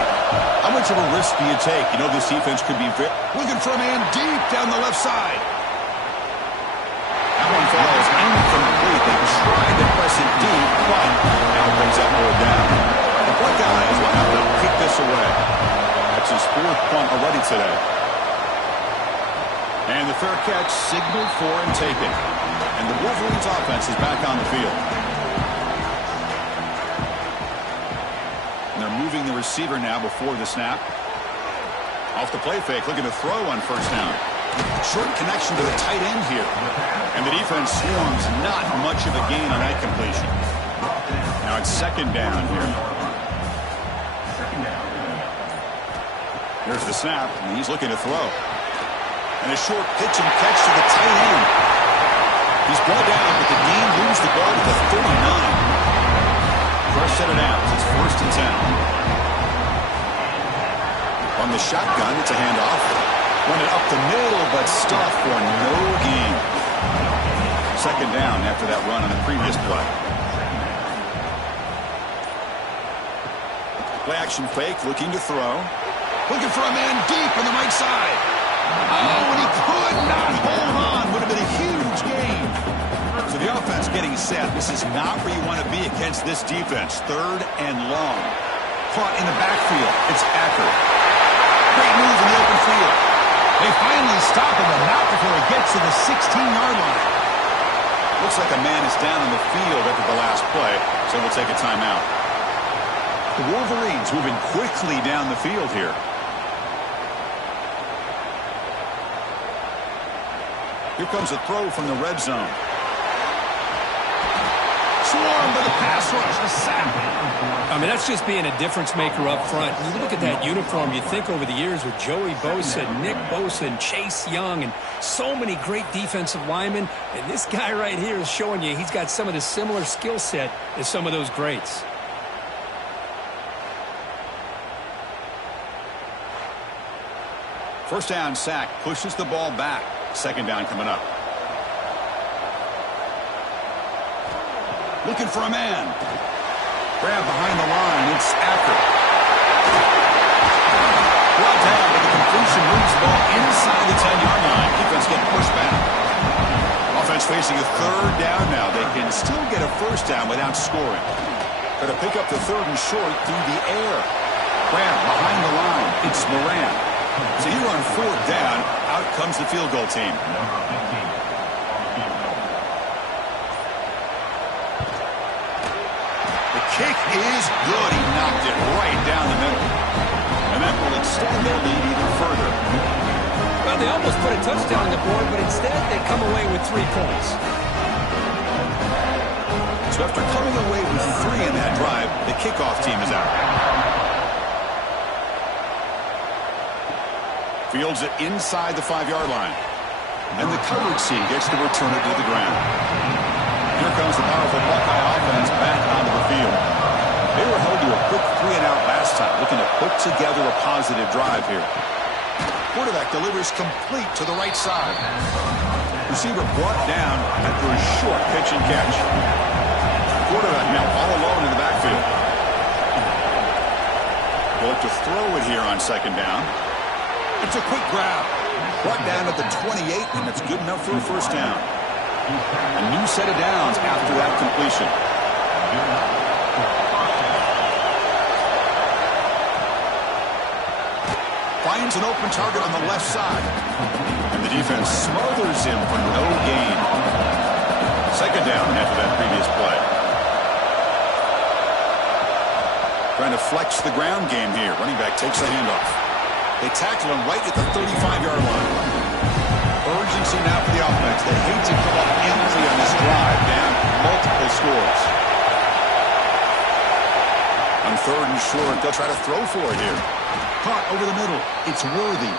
How much of a risk do you take? You know this defense could be looking for a man deep down the left side. That one falls incomplete. They tried to press it deep, but now brings that ball down. The Buckeyes will have to kick this away. That's his 4th punt already today. And the fair catch signaled for and taken. And the Wolverines offense is back on the field. And they're moving the receiver now before the snap. Off the play fake, looking to throw on first down. Short connection to the tight end here. And the defense swarms not much of a gain on that completion. Now it's second down here. Here's the snap, and he's looking to throw. And a short pitch and catch to the tight end. He's brought down, but the game moves the ball to the 39. First set it out. It's 1st and 10. On the shotgun, it's a handoff. Run it up the middle, but stuffed for no gain. Second down after that run on the previous play. Play action fake, looking to throw. Looking for a man deep on the right side. Oh, and he could not hold on. Would have been a huge gain. So the offense getting set. This is not where you want to be against this defense. Third and long. Caught in the backfield. It's Acker. Great move in the open field. They finally stop him, but not before he gets to the 16-yard line. Looks like a man is down on the field after the last play, so we'll take a timeout. The Wolverines moving quickly down the field here. Here comes a throw from the red zone. Swarmed by the pass rush, the sack. I mean, that's just being a difference maker up front. You look at that uniform, you think over the years with Joey Bosa, Nick Bosa, and Chase Young, and so many great defensive linemen. And this guy right here is showing you he's got some of the similar skill set as some of those greats. First down sack, pushes the ball back. Second down coming up. Looking for a man. Grab behind the line. It's Acker. Brought down, but the completion moves the ball inside the 10-yard line. Defense getting pushed back. Offense facing a third down now. They can still get a first down without scoring. Going to pick up the 3rd and short through the air. Graham behind the line. It's Moran. So here on 4th down, out comes the field goal team. The kick is good. He knocked it right down the middle. And that will extend their lead even further. Well, they almost put a touchdown on the board, but instead they come away with 3 points. So after coming away with 3 in that drive, the kickoff team is out. Fields it inside the 5-yard line. And the coverage team gets to return it to the ground. Here comes the powerful Buckeye offense back onto the field. They were held to a quick 3-and-out last time, looking to put together a positive drive here. Quarterback delivers complete to the right side. Receiver brought down after a short pitch and catch. Quarterback now all alone in the backfield. They'll look to throw it here on 2nd down. It's a quick grab. Brought down at the 28, and it's good enough for a 1st down. A new set of downs after that completion. Finds an open target on the left side. And the defense smothers him for no gain. 2nd down after that previous play. Trying to flex the ground game here. Running back takes the handoff. They tackle him right at the 35-yard line. Urgency now for the offense. They hate to come up empty on this drive, down multiple scores. On 3rd and short, they'll try to throw for it here. Caught over the middle. It's Worthy.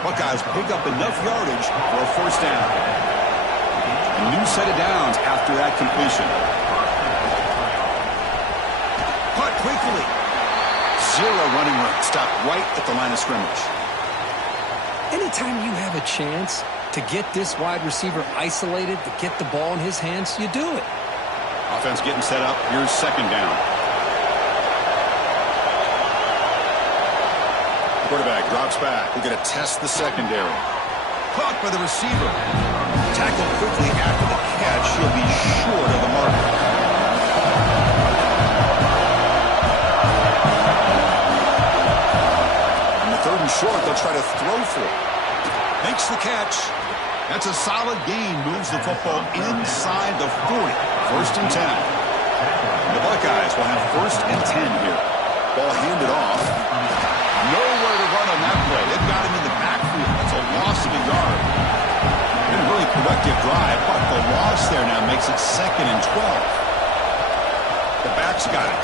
Buckeyes pick up enough yardage for a 1st down. A new set of downs after that completion. Caught quickly. 0 running room. Stopped right at the line of scrimmage. Anytime you have a chance to get this wide receiver isolated, to get the ball in his hands, you do it. Offense getting set up. Here's 2nd down. Quarterback drops back. We're going to test the secondary. Caught by the receiver. Tackled quickly after the catch. He'll be short of the mark. Short, they'll try to throw for it. Makes the catch. That's a solid gain. Moves the football inside the 40. 1st and 10. The Buckeyes will have 1st and 10 here. Ball handed off. Nowhere to run on that play. They've got him in the backfield. It's a loss of a yard. Been a really productive drive, but the loss there now makes it 2nd and 12. The back's got it.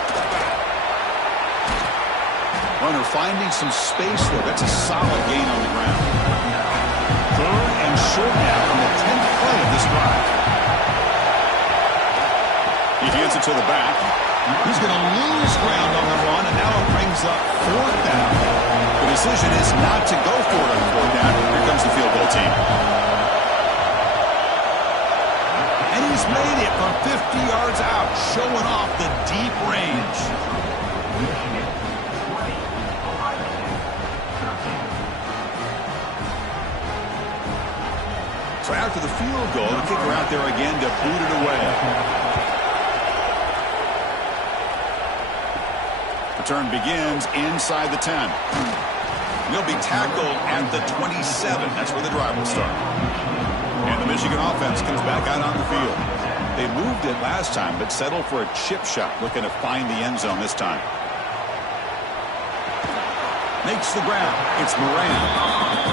Runner finding some space there. That's a solid gain on the ground. 3rd and short now on the 10th play of this drive. He hands it to the back. He's going to lose ground on the run, and now it brings up 4th down. The decision is not to go for it on 4th down. Here comes the field goal team. And he's made it from 50 yards out, showing off the deep range. So after the field goal, the kicker out there again to boot it away. Return begins inside the 10. He'll be tackled at the 27. That's where the drive will start. And the Michigan offense comes back out on the field. They moved it last time, but settled for a chip shot, looking to find the end zone this time. Makes the ground. It's Moran.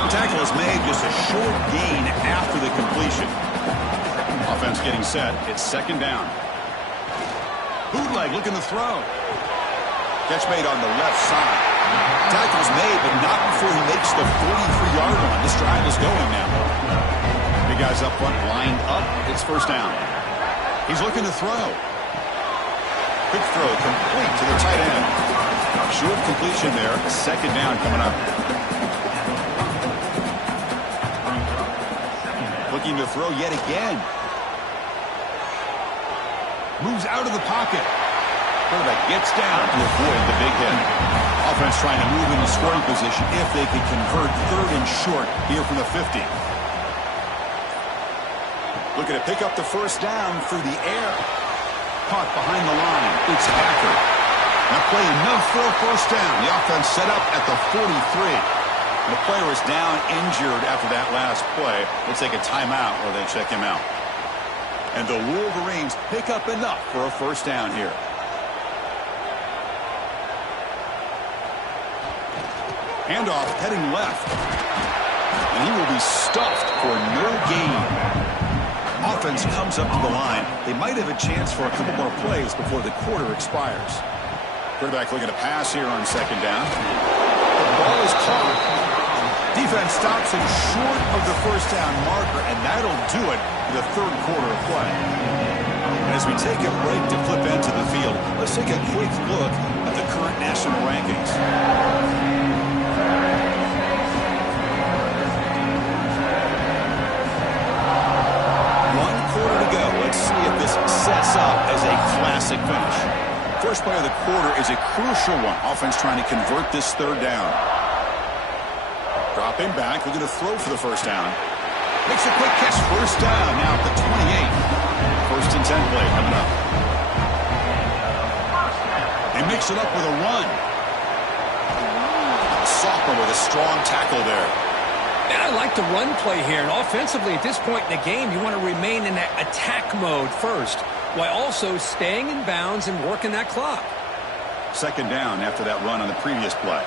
The tackle is made, just a short gain after the completion. Offense getting set. It's 2nd down. Bootleg looking to throw. Catch made on the left side. Tackle's made, but not before he makes the 43-yard line. This drive is going now. Big guys up front lined up. It's 1st down. He's looking to throw. Quick throw complete to the tight end. Short completion there. 2nd down coming up. Looking to throw yet again. Moves out of the pocket. Quarterback gets down to avoid the big hit. Offense trying to move into scoring position if they can convert 3rd and short here from the 50. Looking to pick up the 1st down through the air. caught behind the line. It's Hacker. Now play enough for a first down. The offense set up at the 43. The player is down injured after that last play. They'll take a timeout or they check him out. And the Wolverines pick up enough for a first down here. Handoff heading left. And he will be stuffed for no gain. Offense comes up to the line. They might have a chance for a couple more plays before the quarter expires. Quarterback looking to pass here on second down. The ball is caught. Defense stops him short of the first down marker, and that'll do it for the third quarter of play. As we take a break to flip into the field, let's take a quick look at the current national rankings. Let's see if this sets up as a classic finish. First play of the quarter is a crucial one. Offense trying to convert this third down. Dropping back. We're going to throw for the first down. Makes a quick catch. First down now at the 28. First and 10 play coming up. They mix it up with a run. Sophomore with a strong tackle there. And I like the run play here. And offensively, at this point in the game, you want to remain in that attack mode first, while also staying in bounds and working that clock. Second down after that run on the previous play.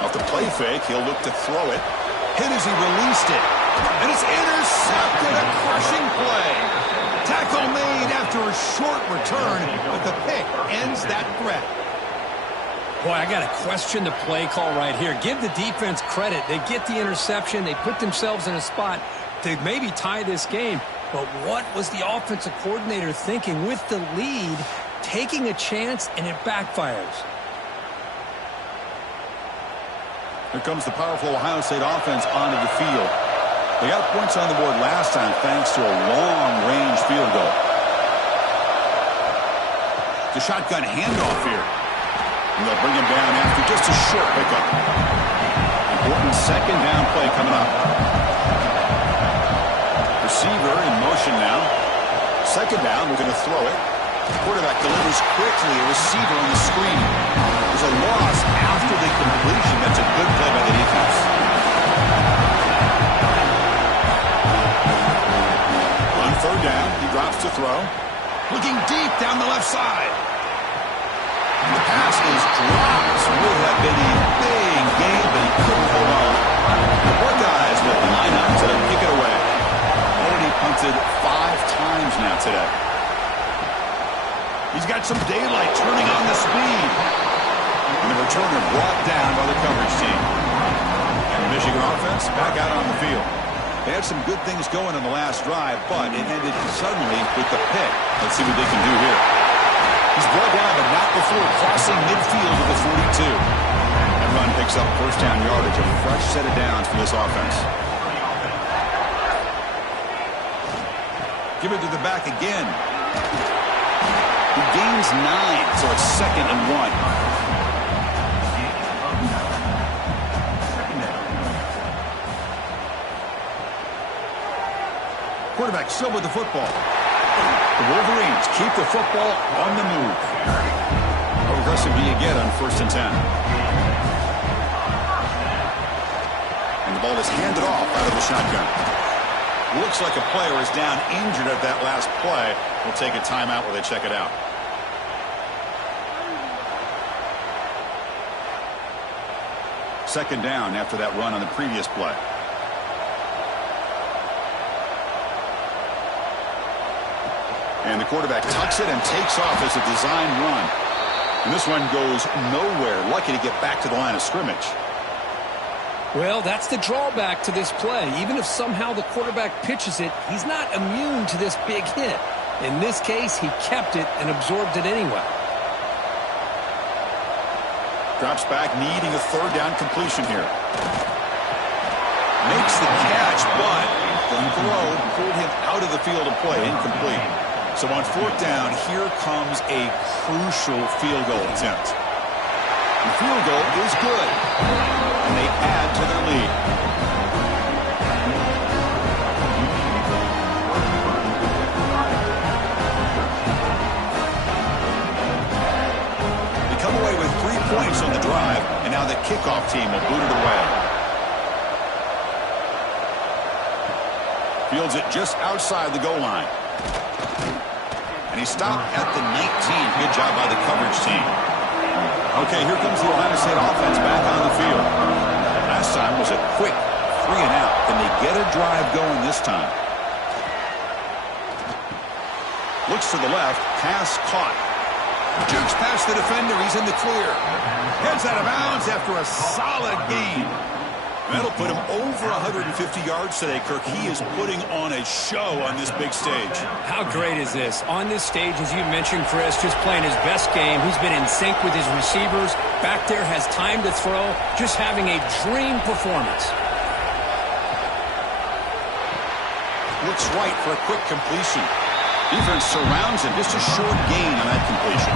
Off the play fake, he'll look to throw it. Hit as he released it. And it's intercepted. A crushing play. Tackle made after a short return, but the pick ends that threat. Boy, I got to question the play call right here. Give the defense credit. They get the interception. They put themselves in a spot to maybe tie this game. But what was the offensive coordinator thinking with the lead, taking a chance, and it backfires? Here comes the powerful Ohio State offense onto the field. They got points on the board last time thanks to a long-range field goal. The shotgun handoff here. And they'll bring him down after just a short pickup. Important second down play coming up. Receiver in motion now. Second down, we're going to throw it. Quarterback delivers quickly. A receiver on the screen. There's a loss after the completion. That's a good play by the defense. On third down, he drops to throw. Looking deep down the left side. The pass is dropped. Would have been a big game, but he couldn't hold on. The Buckeyes will line up to kick it away. Already punted 5 times now today. He's got some daylight turning on the speed. And the returner brought down by the coverage team. And the Michigan offense back out on the field. They had some good things going on the last drive, but it ended suddenly with the pick. Let's see what they can do here. He's brought down, but not before crossing midfield to the 42. That run picks up first down yardage, a fresh set of downs for this offense. Give it to the back again. He gains 9, so it's 2nd and 1. Quarterback still with the football. The Wolverines keep the football on the move. How aggressive do you get on 1st and 10? And the ball is handed off out of the shotgun. Looks like a player is down injured at that last play. We'll take a timeout while they check it out. Second down after that run on the previous play. And the quarterback tucks it and takes off as a design run. And this one goes nowhere. Lucky to get back to the line of scrimmage. Well, that's the drawback to this play. Even if somehow the quarterback pitches it, he's not immune to this big hit. In this case, he kept it and absorbed it anyway. Drops back, needing a third down completion here. Makes the catch, but the throw pulled him out of the field of play, incomplete. So on 4th down, here comes a crucial field goal attempt. The field goal is good, and they add to their lead. points on the drive, and now the kickoff team will boot it away. Fields it just outside the goal line. And he stopped at the 19. Good job by the coverage team. Okay, here comes the Ohio State offense back on the field. Last time was a quick 3 and out. Can they get a drive going this time? Looks to the left. Pass caught. Jukes past the defender. He's in the clear. Heads out of bounds after a solid gain. That'll put him over 150 yards today, Kirk. He is putting on a show on this big stage. How great is this? On this stage, as you mentioned, Chris, just playing his best game. He's been in sync with his receivers. Back there, has time to throw. Just having a dream performance. Looks right for a quick completion. Defense surrounds him. Just a short gain on that completion.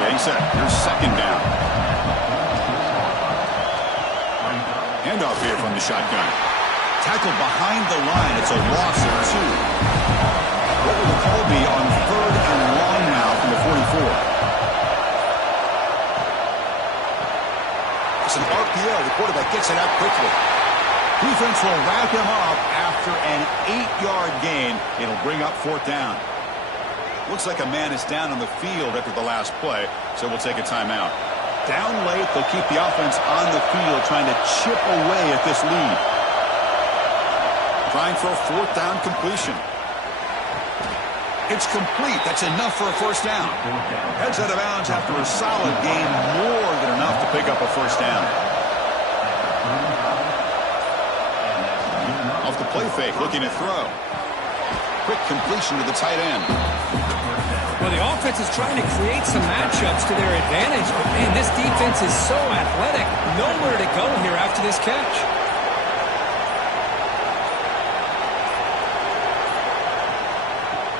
Getting set. Here's second down. Handoff here from the shotgun. Tackle behind the line. It's a loss of 2. What will the call be on 3rd and long now from the 44? It's an RPO. The quarterback gets it out quickly. Defense will wrap him up after an 8-yard gain. It'll bring up 4th down. Looks like a man is down on the field after the last play, so we'll take a timeout. Down late, they'll keep the offense on the field trying to chip away at this lead. Trying for a 4th down completion. It's complete. That's enough for a 1st down. Heads out of bounds after a solid gain, more than enough to pick up a 1st down. Off the play fake, looking to throw. Quick completion to the tight end. Well, the offense is trying to create some matchups to their advantage, but man, this defense is so athletic. Nowhere to go here after this catch.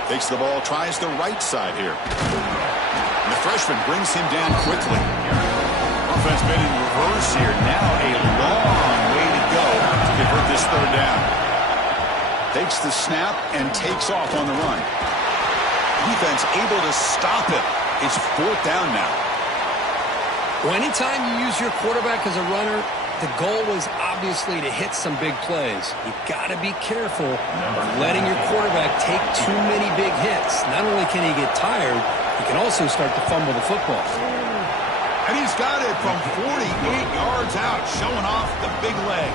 Takes the ball, tries the right side here. And the freshman brings him down quickly. Offense been in reverse here. Now a long way to go to convert this 3rd down. Takes the snap and takes off on the run. Defense able to stop it. It's 4th down now. Well, anytime you use your quarterback as a runner, the goal is obviously to hit some big plays. You've got to be careful of letting your quarterback take too many big hits. Not only can he get tired, he can also start to fumble the football. And he's got it from 48 yards out, showing off the big leg.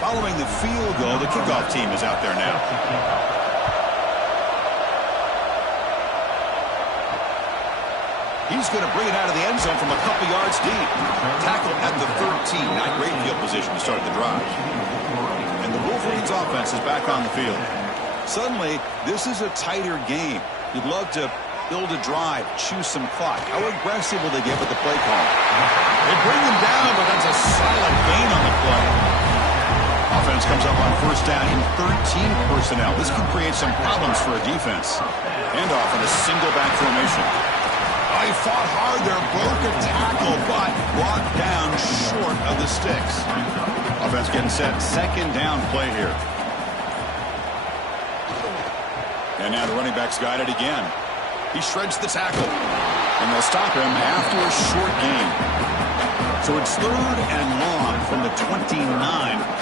Following the field goal, the kickoff team is out there now. He's going to bring it out of the end zone from a couple yards deep. Tackle at the 13. Not great field position to start the drive. And the Wolverines offense is back on the field. Suddenly, this is a tighter game. You'd love to build a drive, choose some clock. How aggressive will they get with the play call? They bring them down, but that's a solid gain on the play. Offense comes up on 1st down in 13 personnel. This can create some problems for a defense. Handoff in a single back formation. Oh, he fought hard there, broke a tackle, but brought down short of the sticks. Offense getting set, 2nd down play here. And now the running back's got it again. He shreds the tackle, and they'll stop him after a short gain. So it's 3rd and long from the 29.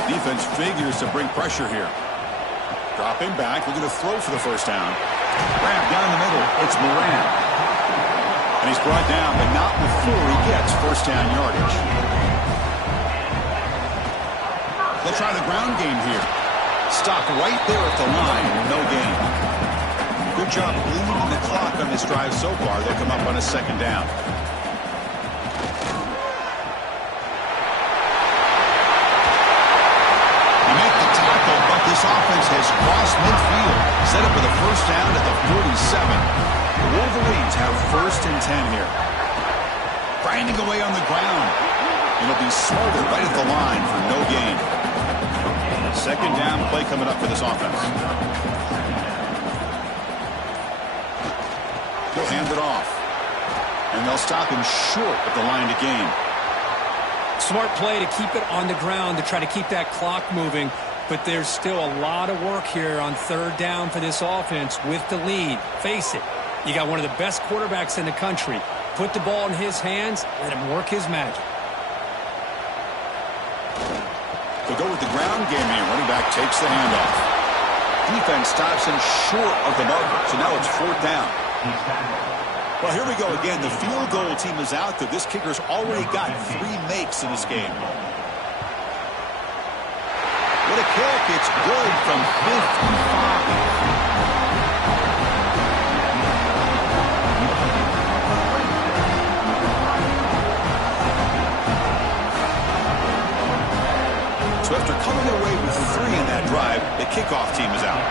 Defense figures to bring pressure here. Dropping back, looking to throw for the 1st down. Grab down the middle, it's Moran. And he's brought down, but not before he gets 1st down yardage. They'll try the ground game here. Stop right there at the line, no gain. Good job bleeding the clock on this drive so far. They'll come up on a 2nd down. This offense has crossed midfield, set up for the 1st down at the 47. The Wolverines have 1st and 10 here. Grinding away on the ground. It'll be smothered right at the line for no gain. 2nd down play coming up for this offense. They'll hand it off. And they'll stop him short of the line to gain. Smart play to keep it on the ground to try to keep that clock moving. but there's still a lot of work here on third down for this offense with the lead. Face it, you got one of the best quarterbacks in the country. Put the ball in his hands, let him work his magic. To go with the ground game here, running back takes the handoff. Defense stops him short of the marker, so now it's fourth down. Well, here we go again. The field goal team is out there. This kicker's already got 3 makes in this game. What a kick. It's good from 55. So after coming away with 3 in that drive, the kickoff team is out.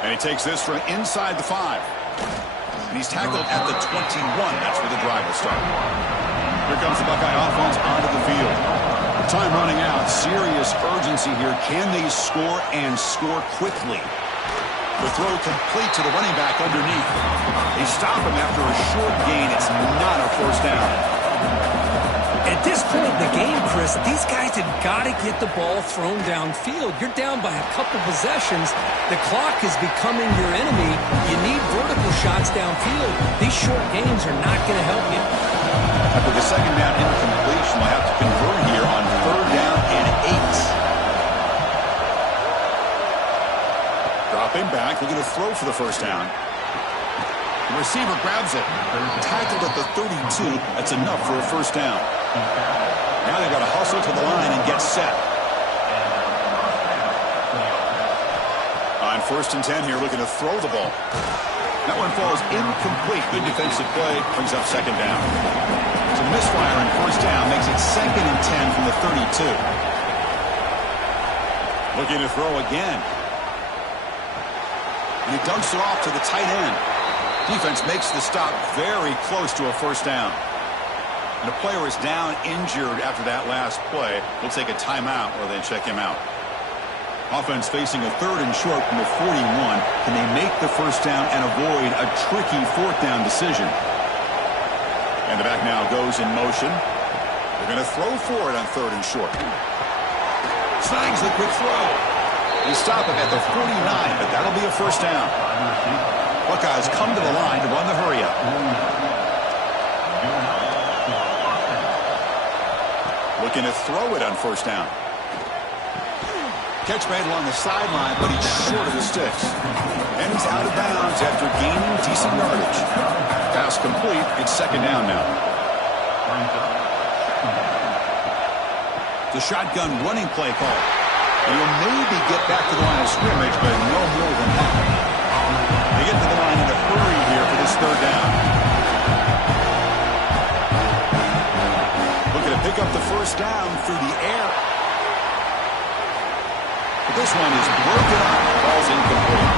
And he takes this from inside the 5. And he's tackled at the 21. That's where the drive will start. Here comes the Buckeye offense onto the field. Time running out. Serious urgency here. Can they score and score quickly? The throw complete to the running back underneath. They stop him after a short gain. It's not a first down. At this point in the game, Chris, these guys have got to get the ball thrown downfield. You're down by a couple possessions. The clock is becoming your enemy. You need vertical shots downfield. These short gains are not going to help you. After the second down incompletion, we'll have to convert here on third down and 8. Dropping back, looking to throw for the first down. The receiver grabs it. Tackled at the 32. That's enough for a first down. Now they've got to hustle to the line and get set. On first and 10 here, looking to throw the ball. That one falls incomplete. Good defensive play. Brings up second down. It's a misfire on first down. Makes it second and 10 from the 32. Looking to throw again. And he dunks it off to the tight end. Defense makes the stop very close to a first down. And a player is down injured after that last play. We'll take a timeout or they check him out. Offense facing a third and short from the 41. Can they make the first down and avoid a tricky fourth down decision? And the back now goes in motion. They're going to throw for it on third and short. Snags the quick throw. They stop him at the 49, but that'll be a first down. Buckeyes come to the line to run the hurry up. Looking to throw it on first down. Catch made along the sideline, but he's short of the sticks. And he's out of bounds after gaining decent yardage. Pass complete. It's second down now. The shotgun running play call. And he'll maybe get back to the line of scrimmage, but no more than that. They get to the line in a hurry here for this third down. Looking to pick up the first down through the air. But this one is broken up. Ball's incomplete.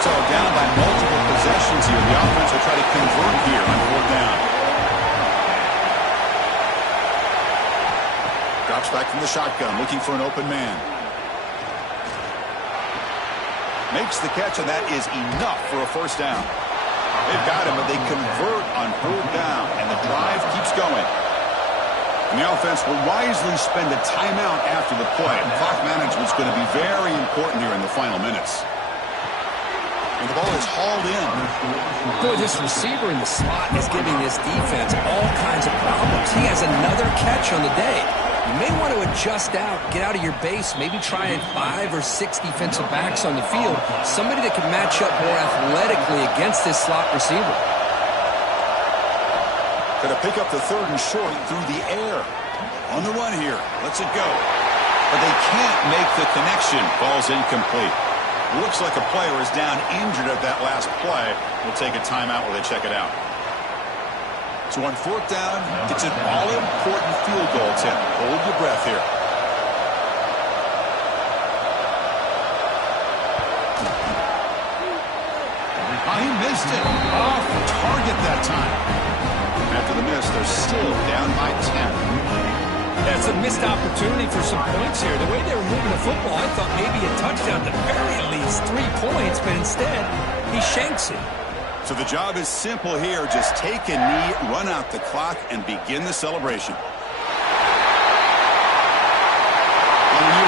So down by multiple possessions here. The offense will try to convert here on fourth down. Drops back from the shotgun, looking for an open man. Makes the catch, and that is enough for a first down. They've got him, but they convert on fourth down, and the drive keeps going. And the offense will wisely spend a timeout after the play. Clock management is going to be very important here in the final minutes. And the ball is hauled in. Boy, this receiver in the slot is giving this defense all kinds of problems. He has another catch on the day. You may want to adjust out, get out of your base, maybe try 5 or 6 defensive backs on the field. Somebody that can match up more athletically against this slot receiver. Going to pick up the third and short through the air. On the run here. Lets it go. But they can't make the connection. Ball's incomplete. Looks like a player is down injured at that last play. We'll take a timeout while they check it out. So on fourth down, it's an all-important field goal attempt. Hold your breath here. Oh, he missed it. Off target that time. After the miss, they're still down by 10. That's a missed opportunity for some points here. The way they were moving the football, I thought maybe a touchdown, at the very least 3 points, but instead, he shanks it. So the job is simple here. Just take a knee, run out the clock, and begin the celebration.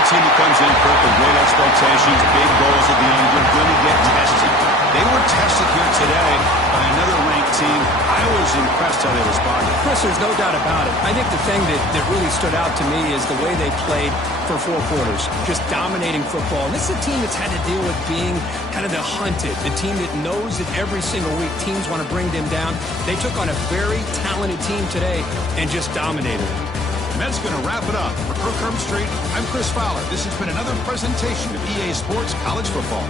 team that comes in, Kirk, with great expectations, big goals at the end. You're going to get tested. They were tested here today by another ranked team. I was impressed how they responded. Chris, there's no doubt about it. I think the thing that really stood out to me is the way they played for 4 quarters, just dominating football. And this is a team that's had to deal with being kind of the hunted, the team that knows that every single week teams want to bring them down. They took on a very talented team today and just dominated. And that's going to wrap it up. For Kirk Herbstreit, I'm Chris Fowler. This has been another presentation of EA Sports College Football.